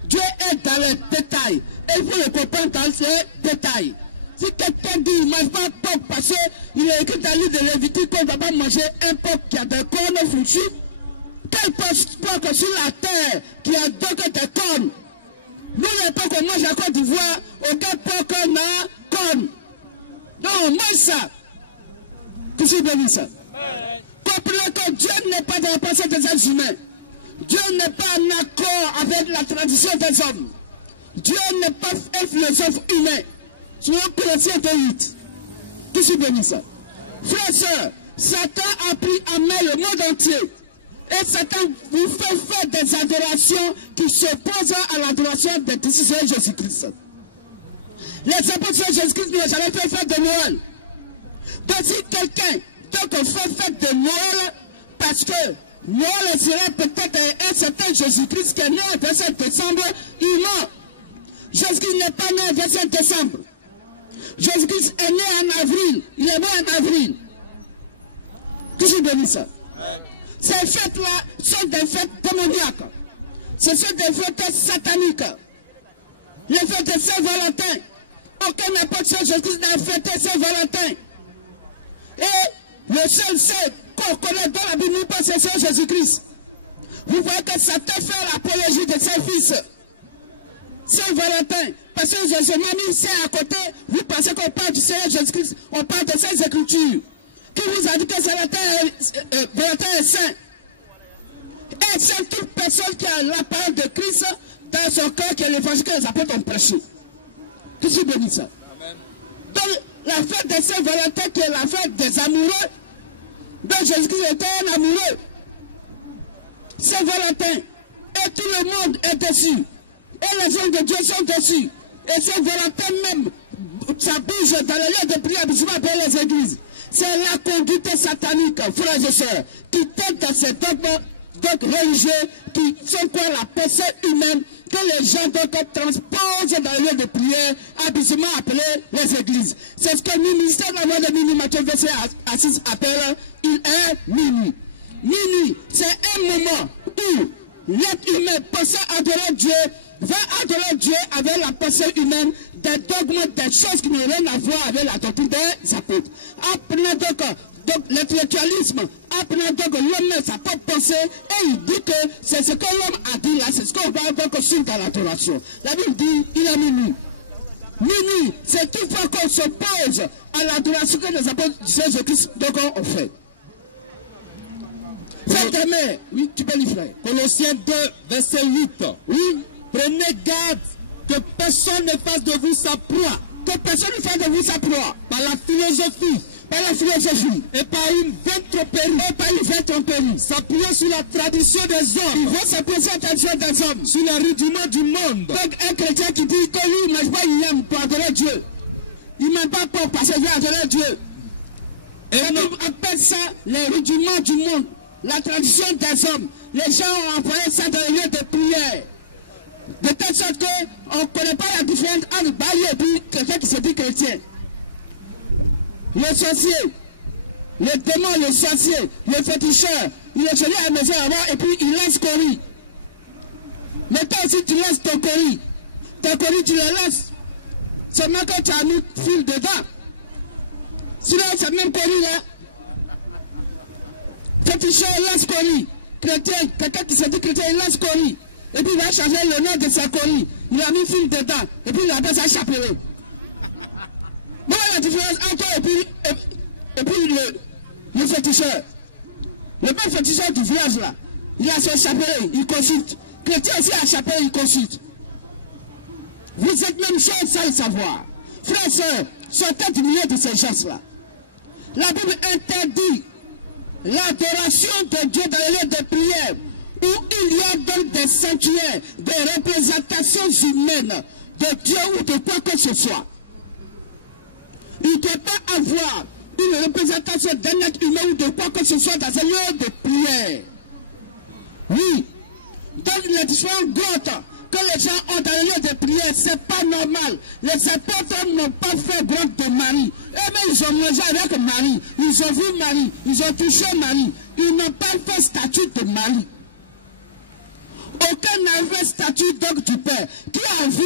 Dieu est dans les détails. Et il faut le comprendre dans les détails. Si quelqu'un dit qu'il ne mange pas de porc parce qu'il est écrit dans le livre de Lévitique qu'on ne doit pas manger un porc qui a des cornes foutues, quel porc sur la terre qui a donc des cornes? Nous, les porcs qu'on mange à Côte d'Ivoire, aucun porc n'a cornes. Non, on mange ça. Que c'est béni ça. Comprenez que Dieu n'est pas dans la pensée des êtres humains. Dieu n'est pas en accord avec la tradition des hommes. Dieu n'est pas un philosophe humain. Selon Colossiens 2:8. Que c'est béni ça. Frères et sœurs, Satan a pris en main le monde entier. Et Satan vous fait faire des adorations qui s'opposent à l'adoration des disciples de Jésus-Christ. Les apôtres de Jésus-Christ n'ont jamais fait fête de Noël. Donc si quelqu'un fait fête de Noël, parce que Noël serait peut-être un certain Jésus-Christ qui est né le 27 décembre, il ment. Jésus-Christ n'est pas né le 27 décembre. Jésus-Christ est né en avril. Il est mort en avril. Que je bénis ça. Ces fêtes-là sont des fêtes démoniaques. Ce sont des fêtes sataniques. Les fêtes de Saint-Valentin. Aucun apôtre de Jésus-Christ n'a fêté Saint-Valentin. Et le seul saint qu'on connaît dans la Bible, c'est Jésus-Christ. Vous voyez que Satan fait l'apologie de ses fils. Saint-Valentin. Parce que Jésus m'a mis c'est à côté. Vous pensez qu'on parle du Seigneur Jésus-Christ. On parle de ses Écritures. Qui vous a dit que Valentin est saint? Et c'est toute personne qui a la parole de Christ dans son cœur, qui est l'évangile que les apôtres ont prêché. Qui se bénit ça? Donc, la fête de Saint-Valentin, qui est la fête des amoureux, dont Jésus-Christ était un amoureux. Saint-Valentin, et tout le monde est dessus. Et les hommes de Dieu sont dessus. Et Saint-Valentin même, ça bouge dans les lieux de prière, je m'appelle les églises. C'est la conduite satanique, frères et sœurs, qui tente dans ces dogmes religieux, qui sont quoi la pensée humaine, que les gens donc transposent dans les lieux de prière, habituellement appelés les églises. C'est ce que le ministère de la loi de Minuit, Matthieu verset 6 appelle, il est minuit. Minuit, c'est un moment où l'être humain pensant adorer Dieu va adorer Dieu avec la personne humaine, des dogmes, des choses qui n'ont rien à voir avec la doctrine des apôtres. Apprenez donc l'intellectualisme, apprenez donc l'homme sa propre pensée, et il dit que c'est ce que l'homme a dit là, c'est ce qu'on va donc suivre dans l'adoration. La Bible dit, il est minuit. Minuit, c'est toute fois qu'on s'oppose à l'adoration que les apôtres de Jésus-Christ donc ont fait. Frère aimé, oui, tu peux lire, frère. Colossiens 2, verset 8. Oui. Prenez garde que personne ne fasse de vous sa proie. Que personne ne fasse de vous sa proie. Par la philosophie. Par la philosophie. Et par une vaine tromperie. Et par une vaine tromperie. S'appuyant sur la tradition des hommes. Ils vont s'appuyer sur la tradition des hommes. Sur les rudiments du monde. Donc un chrétien qui dit que lui, il ne mange pas, il aime pour adorer Dieu. Il ne mange pas pour parce qu'il veut adorer Dieu. Et on appelle ça les rudiments du monde. La tradition des hommes. Les gens ont envoyé ça dans les lieux de prière. De telle sorte qu'on ne connaît pas la différence entre bailli et puis quelqu'un qui se dit chrétien. Le sorcier, le démon, le sorcier, le féticheur, il est celui à la maison avant et puis il laisse coris. Mais toi aussi tu laisses ton coris. Ton coris tu le laisses. Seulement quand tu as mis fil dedans. Sinon c'est même coris là. Féticheur laisse coris. Chrétien, quelqu'un qui se dit chrétien, il laisse coris. Et puis il va changer le nom de sa coris. Il a mis fil dedans. Et puis il appelle ça chapelet. Voilà la différence entre et puis le féticheur. Le même féticheur du village là. Il a son chapelet, il consulte. Chrétien aussi a un chapelet, il consulte. Vous êtes même chose sans le savoir. Frères et sœurs, sortez du milieu de ces choses-là. La Bible interdit l'adoration de Dieu dans les lieux de prière, où il y a donc des sanctuaires, des représentations humaines de Dieu ou de quoi que ce soit. Il ne doit pas avoir une représentation d'un être humain ou de quoi que ce soit dans un lieu de prière. Oui. Donc les différentes grottes que les gens ont dans les lieux de prière, c'est pas normal. Les apôtres n'ont pas fait grotte de Marie. Eux-mêmes, ils ont mangé avec Marie. Ils ont vu Marie. Ils ont touché Marie. Ils n'ont pas fait statue de Marie. Aucun n'avait statue donc du Père. Qui a vu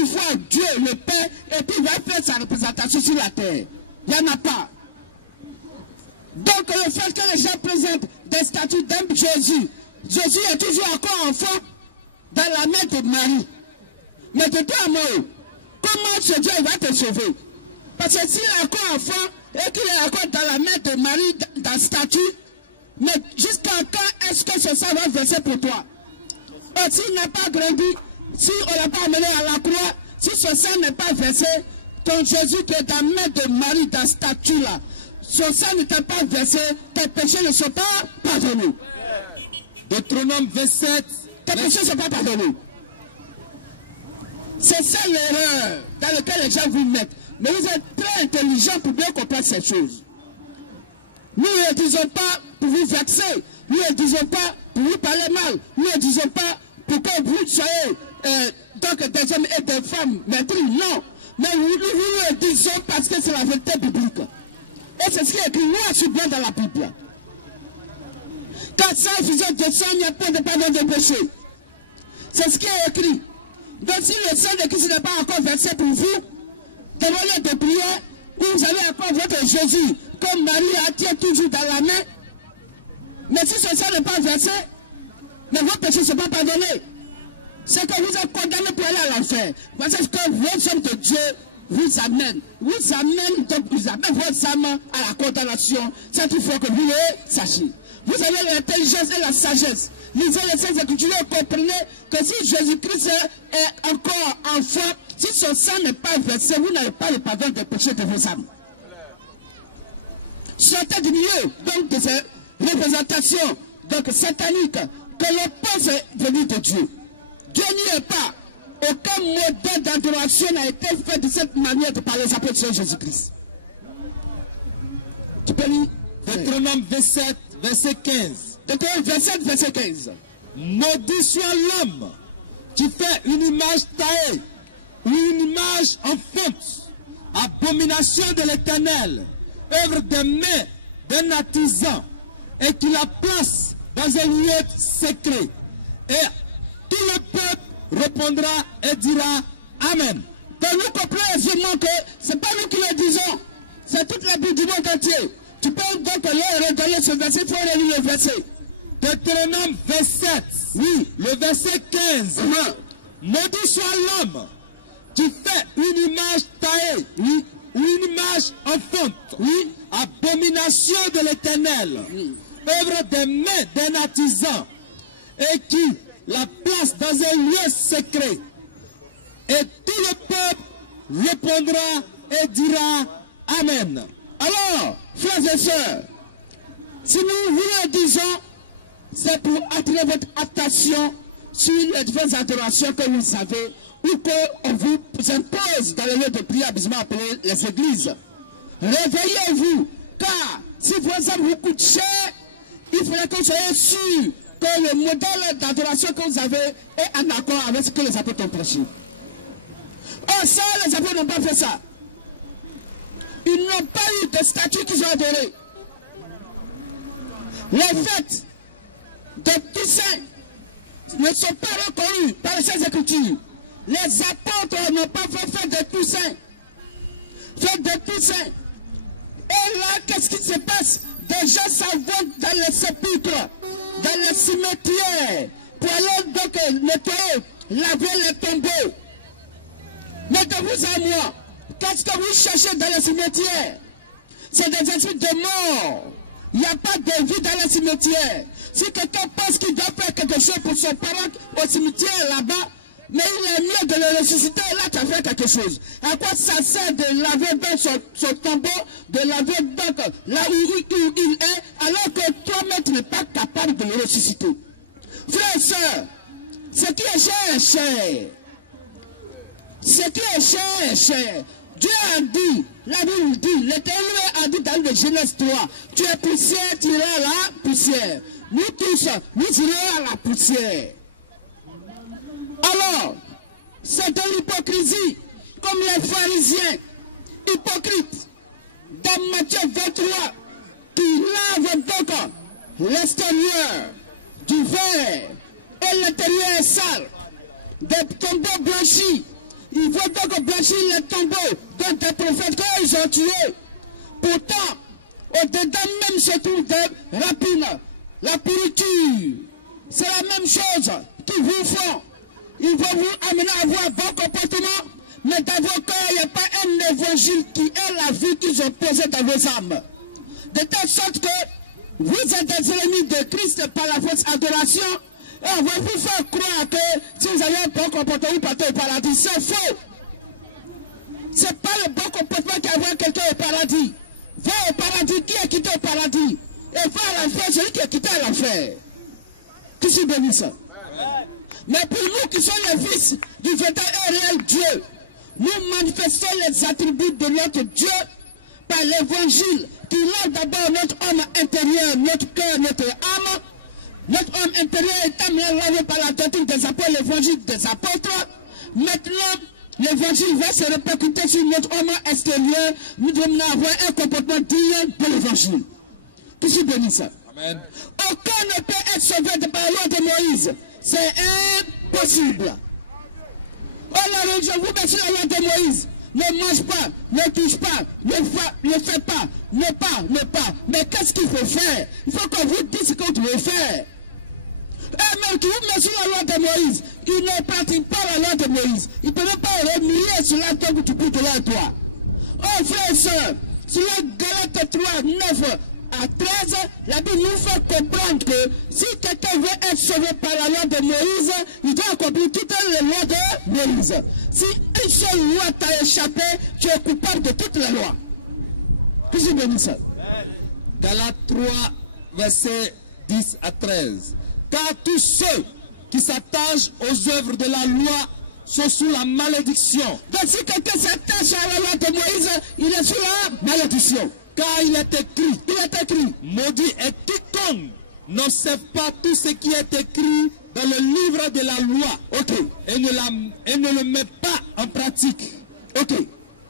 une fois Dieu, le Père, et puis il va faire sa représentation sur la terre. Il n'y en a pas. Donc le fait que les gens présentent des statues d'un Jésus, Jésus est toujours encore enfant dans la main de Marie. Mais de toi, moi, comment ce Dieu va te sauver? Parce que s'il est encore enfant et qu'il est encore dans la main de Marie, dans la statue, mais jusqu'à quand est-ce que ce sang va verser pour toi? S'il n'a pas grandi, si on l'a pas amené à la croix, si ce sang n'est pas versé, ton Jésus qui est dans la main de Marie, dans la statue là, son sang ne t'a pas versé, tes péchés ne sont pas pardonnés. Deutéronome 27, tes péchés ne sont pas pardonnés. C'est ça l'erreur dans laquelle les gens vous mettent. Mais vous êtes très intelligents pour bien comprendre ces choses. Nous ne disons pas pour vous vexer. Nous ne disons pas pour vous parler mal. Nous ne disons pas pour que vous soyez donc des hommes et des femmes maîtris. Non. Mais nous le disons parce que c'est la vérité biblique. Et c'est ce qui est écrit noir sur blanc dans la Bible. Car ça, faisant de sang, il n'y a pas de pardon de péché. C'est ce qui est écrit. Donc si le sang de Christ n'est pas encore versé pour vous, dans vos lieux de prière, où vous avez encore votre Jésus, comme Marie a tient toujours dans la main, mais si ce sang n'est pas versé, mais vos péchés ne sont pas pardonnés. C'est que vous êtes condamnés pour aller à l'enfer. Parce que votre homme de Dieu vous amène. Vous amène votre âme à la condamnation. C'est il faut que vous le sachiez. Vous avez l'intelligence et la sagesse. Lisez les Saintes Écritures et comprenez que si Jésus-Christ est encore enfant, si son sang n'est pas versé, vous n'avez pas le pardon des péchés de vos âmes. Sortez du milieu donc de ces représentations donc sataniques que l'on pense venir de Dieu. Dieu n'y est pas. Aucun modèle d'adoration n'a été fait de cette manière par les apôtres de Jésus-Christ. Tu peux lire Deutéronome 27, verset 15. Deutéronome 27, verset 15. Maudit soit l'homme qui fait une image taillée ou une image en fonte, abomination de l'Éternel, œuvre des mains d'un artisan, et qui la place dans un lieu secret. Et tout le peuple répondra et dira Amen. Donc nous comprenons aisément que ce n'est pas nous qui le disons, c'est toute la Bible du monde entier. Tu peux donc leur redonner ce verset, il faut relire le verset. Deutéronome 27, Oui, le verset 15. Maudit soit l'homme qui fait une image taillée, oui, ou une image en fonte, oui, abomination de l'Éternel, œuvre des mains d'un artisan, et qui la place dans un lieu secret. Et tout le peuple répondra et dira Amen. alors, frères et sœurs, si nous vous le disons, c'est pour attirer votre attention sur les diverses adorations que vous savez ou qu'on vous impose dans les lieux de prière habituellement appelés les églises. Réveillez-vous, car si vos âmes vous coûtent cher, il faudrait que vous soyez sûr que le modèle d'adoration que vous avez est en accord avec ce que les apôtres ont prêché. Or, ça, les apôtres n'ont pas fait ça. Ils n'ont pas eu de statues qu'ils ont adorées. Les fêtes de Toussaint ne sont pas reconnus par les Saintes Écritures. Les apôtres n'ont pas fait fête de Toussaint. Fête de Toussaint. Et là, qu'est-ce qui se passe? Des gens s'en vont dans les sépulcres, dans les cimetières, pour aller donc nettoyer, laver les tombeaux. Mais de vous à moi, qu'est-ce que vous cherchez dans les cimetières? C'est des esprits de mort. Il n'y a pas de vie dans les cimetières. Si quelqu'un pense qu'il doit faire quelque chose pour son parent au cimetière là-bas, mais il est mieux de le ressusciter, là tu as fait quelque chose. À quoi ça sert de laver donc son tombeau, de laver donc là où il est, alors que toi-même tu n'es pas capable de le ressusciter? Frères et sœurs, ce qui est cher est cher. Ce qui est cher est cher. Dieu a dit, la Bible dit, l'Éternel a dit dans le Genèse 3, tu es poussière, tu iras à la poussière. Nous tous, nous irons à la poussière. Alors, c'est de l'hypocrisie, comme les pharisiens, hypocrites, dans Matthieu 23, qui lavent donc l'extérieur du verre et l'intérieur est sale, des tombeaux blanchis. Ils vont donc blanchir les tombeaux dont des prophètes qu'ils ont tués. Pourtant, au-dedans même se trouve des rapines, la pourriture. C'est la même chose qu'ils vous font. Ils vont vous amener à avoir bon comportement, mais dans vos cœurs, il n'y a pas un évangile qui est la vie qu'ils ont posée dans vos âmes. De telle sorte que vous êtes des ennemis de Christ par la fausse adoration. Et on va vous faire croire que si vous avez un bon comportement, vous partez au paradis. C'est faux. Ce n'est pas le bon comportement qui envoie quelqu'un au paradis. Va au paradis, qui est quitté au paradis? Et va à l'enfer, celui qui est quitté à l'enfer. Qui se bénisse. Mais pour nous qui sommes les fils du véritable et réel Dieu, nous manifestons les attributs de notre Dieu par l'évangile qui lave d'abord notre homme intérieur, notre cœur, notre âme. Notre homme intérieur est amené lavé par la doctrine des apôtres, l'évangile des apôtres. Maintenant, l'évangile va se répercuter sur notre homme extérieur. Nous devons avoir un comportement digne de l'évangile. Que je bénisse. Amen. Aucun ne peut être sauvé par la loi de Moïse. C'est impossible. Oh la religion, vous mettez la loi de Moïse. Ne mange pas, ne touche pas, ne fais pas, ne pas. Mais qu'est-ce qu'il faut faire? Il faut qu'on vous dise ce que vous devez faire. Et même qui vous met sur la loi de Moïse, il ne pratique pas la loi de Moïse. Il ne peut même pas remuer sur la tombe où tu peux te à toi. Oh frères et sœurs, sur la Galates 3, 9 à 13, la Bible nous fait comprendre que si quelqu'un veut être sauvé par la loi de Moïse, il doit accomplir toutes les lois de Moïse. Si une seule loi t'a échappé, tu es coupable de toutes les lois. Que je bénisse. Galates 3, versets 10 à 13. Car tous ceux qui s'attachent aux œuvres de la loi sont sous la malédiction. Donc si quelqu'un s'attache à la loi de Moïse, il est sous la malédiction. Car il est écrit, maudit est quiconque n'observe pas tout ce qui est écrit dans le livre de la loi, et ne le met pas en pratique.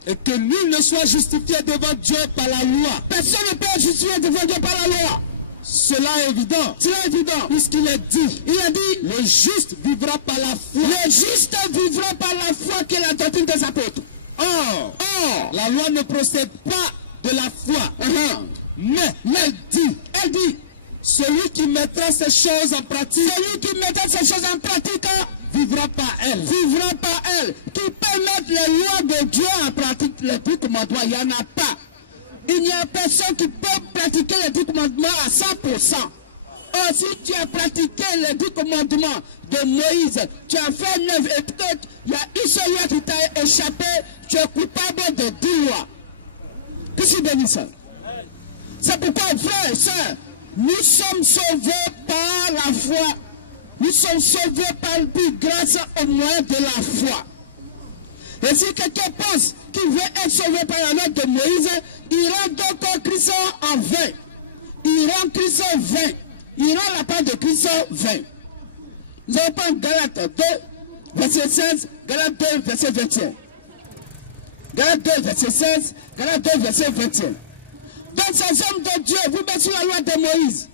Et que nul ne soit justifié devant Dieu par la loi. Personne ne peut être justifié devant Dieu par la loi. Cela est évident. C'est évident. Puisqu'il est dit. Il a dit, Le juste vivra par la foi. le juste vivra par la foi qui est la doctrine des apôtres. Or, la loi ne procède pas de la foi. Mais elle dit, celui qui mettra ces choses en pratique, vivra par elle. Vivra par elle. Qui peut mettre les lois de Dieu en pratique, les 10 commandements, il n'y en a pas. Il n'y a personne qui peut pratiquer les 10 commandements à 100%. Or, si tu as pratiqué les 10 commandements de Moïse, tu as fait 9 et peut-être il y a une seule loi qui t'a échappé, tu es coupable de 10 lois. Que c'est béni ça? C'est pourquoi, frères et sœurs, nous sommes sauvés par la foi. Nous sommes sauvés par grâce au moyen de la foi. Et si quelqu'un pense qu'il veut être sauvé par la loi de Moïse, il rend donc Christ en vain. Il rend Christ vain. Il rend la part de Christ vain. Nous allons prendre Galates 2, verset 16, Galates 2, verset 21. Galates 2, verset 16, Galates 2, verset 21. Donc ces hommes de Dieu, vous mettez sur la loi de Moïse.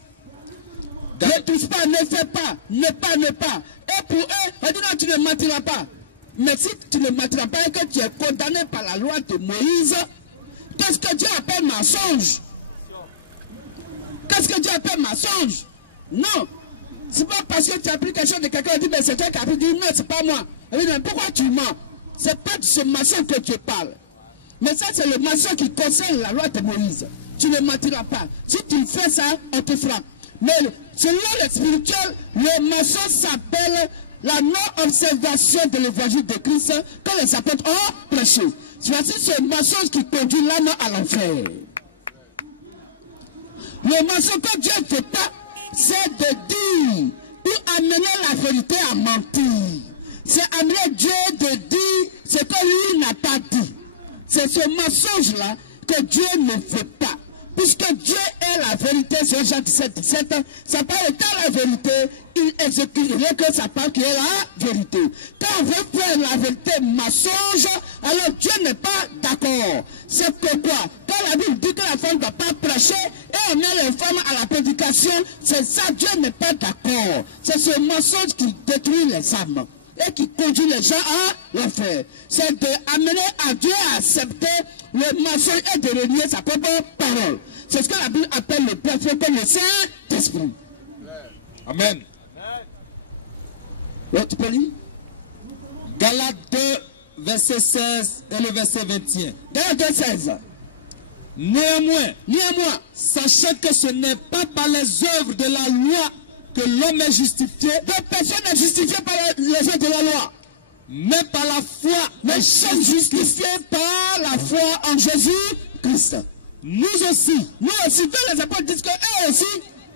Ne touche pas, ne fais pas, ne pas. Et pour eux, on dit non, tu ne mentiras pas. Mais si tu ne mentiras pas et que tu es condamné par la loi de Moïse, qu'est-ce que Dieu appelle mensonge? Qu'est-ce que Dieu appelle mensonge? Non. C'est pas parce que tu as pris quelque chose de quelqu'un qui dit, mais c'est toi qui as pris, dit non, c'est pas moi. Il dit, mais pourquoi tu mens? C'est pas de ce mensonge que tu parles. Mais ça, c'est le mensonge qui concerne la loi de Moïse. Tu ne mentiras pas. Si tu fais ça, on te frappe. Mais selon le spirituel, le mensonge s'appelle la non-observation de l'évangile de Christ que les apôtres ont prêché. Voici ce mensonge qui conduit l'âme à l'enfer. Le mensonge que Dieu ne fait pas, c'est de dire ou amener la vérité à mentir. C'est amener Dieu de dire ce que lui n'a pas dit. C'est ce mensonge-là que Dieu ne veut pas. Puisque Dieu est la vérité, c'est Jean 17, 17, sa parole étant la vérité, il exécuterait que sa parole qui est la vérité. Quand on veut faire la vérité mensonge, alors Dieu n'est pas d'accord. C'est pourquoi, quand la Bible dit que la femme ne doit pas prêcher, et on met les femmes à la prédication, c'est ça, Dieu n'est pas d'accord. C'est ce mensonge qui détruit les âmes et qui conduit les gens à l'enfer. C'est d'amener à Dieu à accepter le mensonge et de renier sa propre parole. C'est ce que la Bible appelle le prophète comme le Saint-Esprit. Amen. Tu peux lire? Galates 2, verset 16 et le verset 21. Galates 2, 16. Néanmoins, sachant que ce n'est pas par les œuvres de la loi que l'homme est justifié, donc personne n'est justifié par les œuvres de la loi, mais par la foi. Mais sommes justifiés par la foi en Jésus-Christ. Nous aussi, tous les apôtres disent que eux aussi,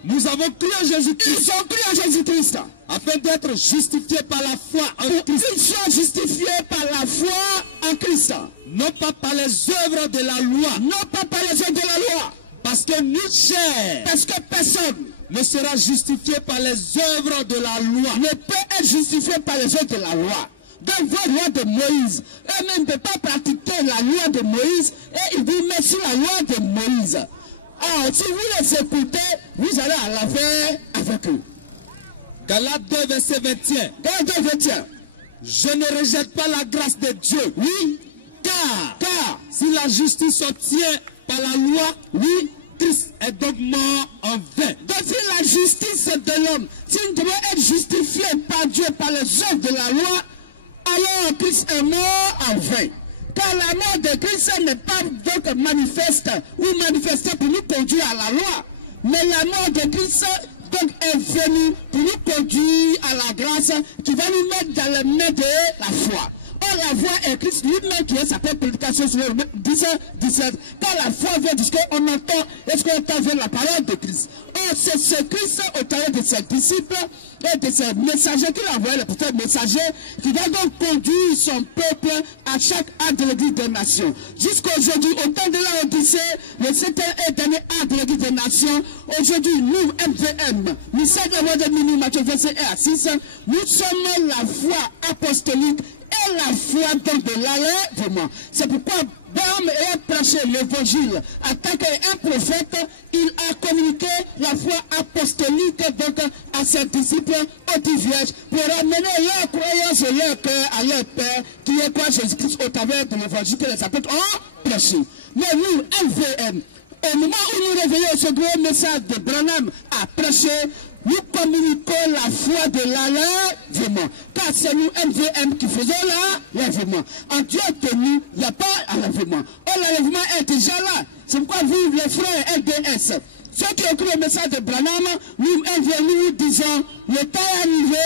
nous avons cru en Jésus-Christ. Ils ont cru en Jésus-Christ. Afin d'être justifiés par la foi en Christ. Ils sont justifiés par la foi en Christ. Non pas par les œuvres de la loi. Non pas par les œuvres de la loi. Parce que nulle chair. Parce que personne ne sera justifié par les œuvres de la loi. Ne peut être justifié par les œuvres de la loi. Donc votre loi de Moïse, eux-mêmes ne peuvent pas pratiquer la loi de Moïse et ils vous mettent sur la loi de Moïse. Alors si vous les écoutez, vous allez à l'enfer avec eux. Galates 2, verset 21. Galates 2, 21. Je ne rejette pas la grâce de Dieu. Oui. Car si la justice s'obtient par la loi, oui, Christ est donc mort en vain. Donc si la justice de l'homme, si nous devons être justifiés par Dieu par les œuvres de la loi, alors Christ est mort en vain. Car la mort de Christ n'est pas donc manifeste ou manifestée pour nous conduire à la loi. Mais la mort de Christ donc est venue pour nous conduire à la grâce qui va nous mettre dans les mains de la foi. Or la voix est Christ lui-même qui est sa propre prédication sur le 17. Quand la foi vient de ce qu'on entend, est-ce qu'on entend vers la parole de Christ? Or c'est ce Christ au travers de ses disciples et de ses messagers qu'il a envoyé, les prophètes messagers, qui va donc conduire son peuple à chaque acte de l'église des nations. Jusqu'aujourd'hui, au temps de la Odyssée, le 7e et dernier acte de l'église des nations, aujourd'hui, nous, MVM, nous sommes la voix de Mini, Matthieu 21 à 6, nous sommes la foi apostolique et la foi donc de l'enlèvement. C'est pourquoi Bam est prêché l'évangile en tant qu'un prophète, il a communiqué la foi apostolique donc à ses disciples au dit vierge pour ramener leur croyance et leur cœur à leur Père qui est quoi Jésus-Christ au travers de l'évangile que les apôtres ont prêché. Mais nous, MVM, au moment où nous réveillons ce gros message de Branham à prêcher, nous communiquons la foi de l'enlèvement. Car c'est nous, MVM, qui faisons l'enlèvement. En Dieu de nous, il n'y a pas d'enlèvement. Oh, l'enlèvement est déjà là. C'est pourquoi vous, les frères LDS, ceux qui ont écrit le message de Branham, nous, MVM, nous disons, le temps est arrivé,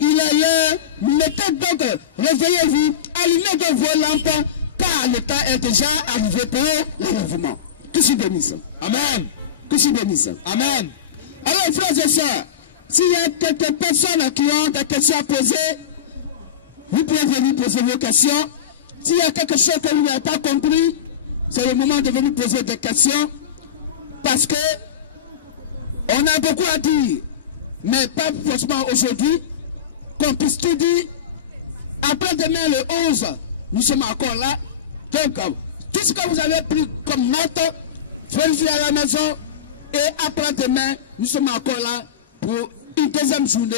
il est l'heure, mettez donc, réveillez-vous, allumez donc vos lampes, car le temps est déjà arrivé pour l'enlèvement. Que je bénisse. Amen. Que je bénisse. Amen. Alors, frères et sœurs, s'il y a quelques personnes qui ont des questions à poser, vous pouvez venir poser vos questions. S'il y a quelque chose que vous n'avez pas compris, c'est le moment de venir poser des questions. Parce que on a beaucoup à dire, mais pas forcément aujourd'hui, qu'on puisse tout dire. Après-demain, le 11, nous sommes encore là. Donc, tout ce que vous avez pris comme note, vérifiez à la maison. Et après-demain, nous sommes encore là pour une deuxième journée.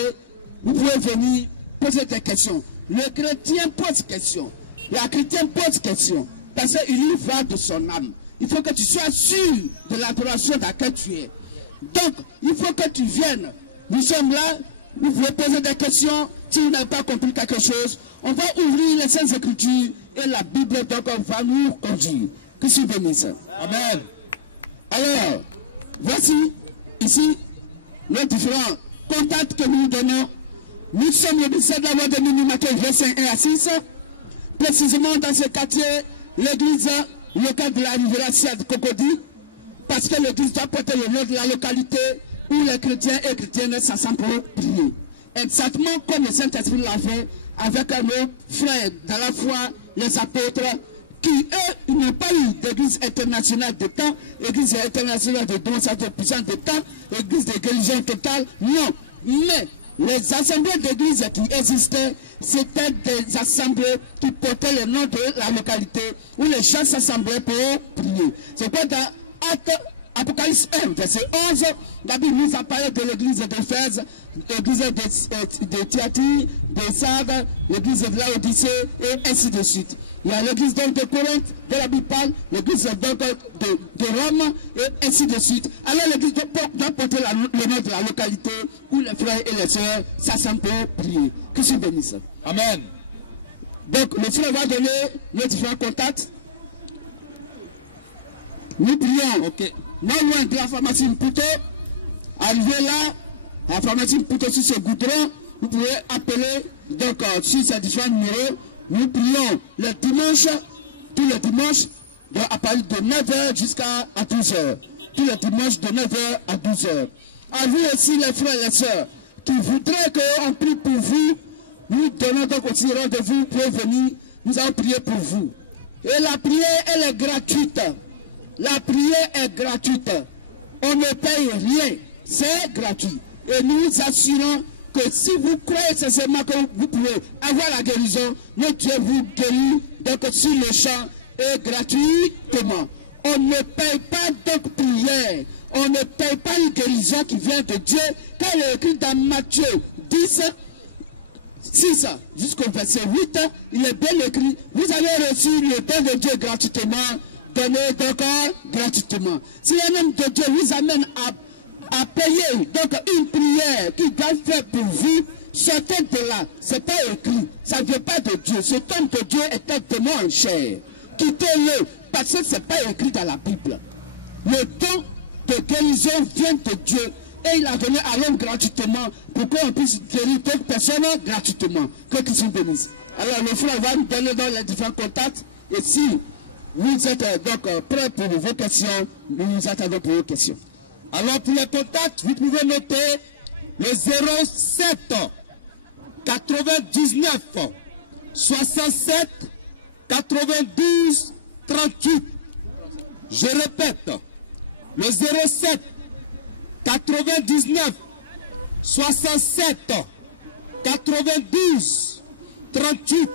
Vous pouvez venir poser des questions. Le chrétien pose question. La chrétienne pose question. Parce qu'il y va de son âme. Il faut que tu sois sûr de l'adoration dans laquelle tu es. Donc, il faut que tu viennes. Nous sommes là. Vous pouvez poser des questions. Si vous n'avez pas compris quelque chose, on va ouvrir les Saintes Écritures et la Bible donc va nous conduire. Que je bénisse. Amen. Alors, voici ici les différents contacts que nous donnons. Nous sommes le 17 de la voie de Minimato, verset 1 à 6. Précisément dans ce quartier, l'église locale de la rivière de Cocody, parce que l'église doit porter le nom de la localité où les chrétiens et chrétiennes s'assemblent pour prier. Exactement comme le Saint-Esprit l'a fait avec nos frères dans la foi, les apôtres, qui, eux, n'ont pas eu d'église internationale de temps, église internationale de démonstration de puissance de temps, église de guérison totale, non. Mais les assemblées d'église qui existaient, c'était des assemblées qui portaient le nom de la localité, où les gens s'assemblaient pour prier. C'est quoi dans Apocalypse 1, verset 11, la Bible nous a parlé de l'église d'Éphèse, l'église de Thyatire, de Sardes, l'église de Laodicée, et ainsi de suite. Il y a l'église donc de Corinthe, de la Bible parle, l'église donc de Rome, et ainsi de suite. Alors l'église doit porter le nom de la localité où les frères et les sœurs s'assemblent pour prier. Que je bénisse. Amen. Donc le frère va donner les différents contacts. Nous prions. Ok. Non loin de la pharmacie Mputo, arrivé là, la pharmacie Mputo sur ce goudron, vous pouvez appeler donc sur ces différents numéros. Nous prions le dimanche, tous les dimanches, à partir de 9h jusqu'à 12h. Tous les dimanches de 9h à 12h. À vous aussi les frères et les sœurs qui voudraient qu'on prie pour vous, nous donnons donc aussi rendez-vous pour venir, nous allons prier pour vous. Et la prière, elle est gratuite. La prière est gratuite. On ne paye rien. C'est gratuit. Et nous assurons que si vous croyez sincèrement que vous pouvez avoir la guérison, notre Dieu vous guérit donc sur le champ et gratuitement. On ne paye pas donc prière. On ne paye pas une guérison qui vient de Dieu. Car il est écrit dans Matthieu 10, 6 jusqu'au verset 8, il est bien écrit, vous avez reçu le don de Dieu gratuitement. Donner donc gratuitement. Si un homme de Dieu vous amène à payer donc une prière qu'il doit faire pour vous, sortez de là. Ce n'est pas écrit. Ça ne vient pas de Dieu. Cet homme de Dieu est un témoin en chair. Quittez-le parce que ce n'est pas écrit dans la Bible. Le don de guérison vient de Dieu et il a donné à l'homme gratuitement pour qu'on puisse guérir d'autres personnes gratuitement. Que Christ nous bénisse. Alors le frère va nous donner dans les différents contacts et si vous êtes donc prêts pour vos questions, nous nous attendons pour vos questions. Alors pour les contacts, vous pouvez noter le 07 99 67 92 38. Je répète, le 07 99 67 92 38.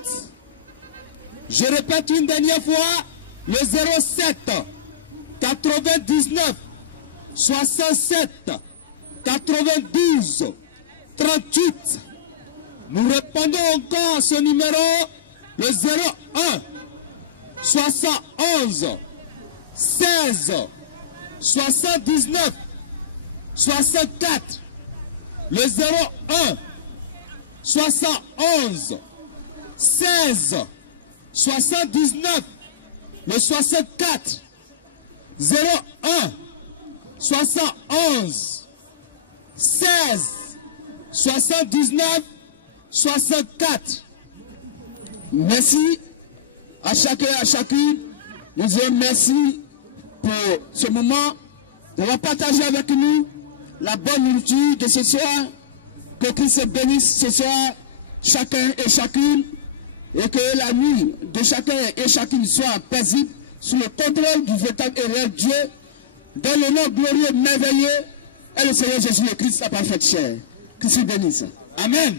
Je répète une dernière fois, le 07 99 67 92 38. Nous répondons encore à ce numéro, le 01 71 16 79 64. Le 01 71 16 79 le 64. 01 71 16 79 64. Merci à chacun et à chacune. Nous disons merci pour ce moment d'avoir partagé avec nous la bonne nourriture de ce soir. Que Christ bénisse ce soir chacun et chacune, et que la nuit de chacun et chacune soit paisible sous le contrôle du véritable et réel Dieu, dans le nom glorieux, merveilleux, et le Seigneur Jésus le Christ, la parfaite chair. Christ bénisse. Amen.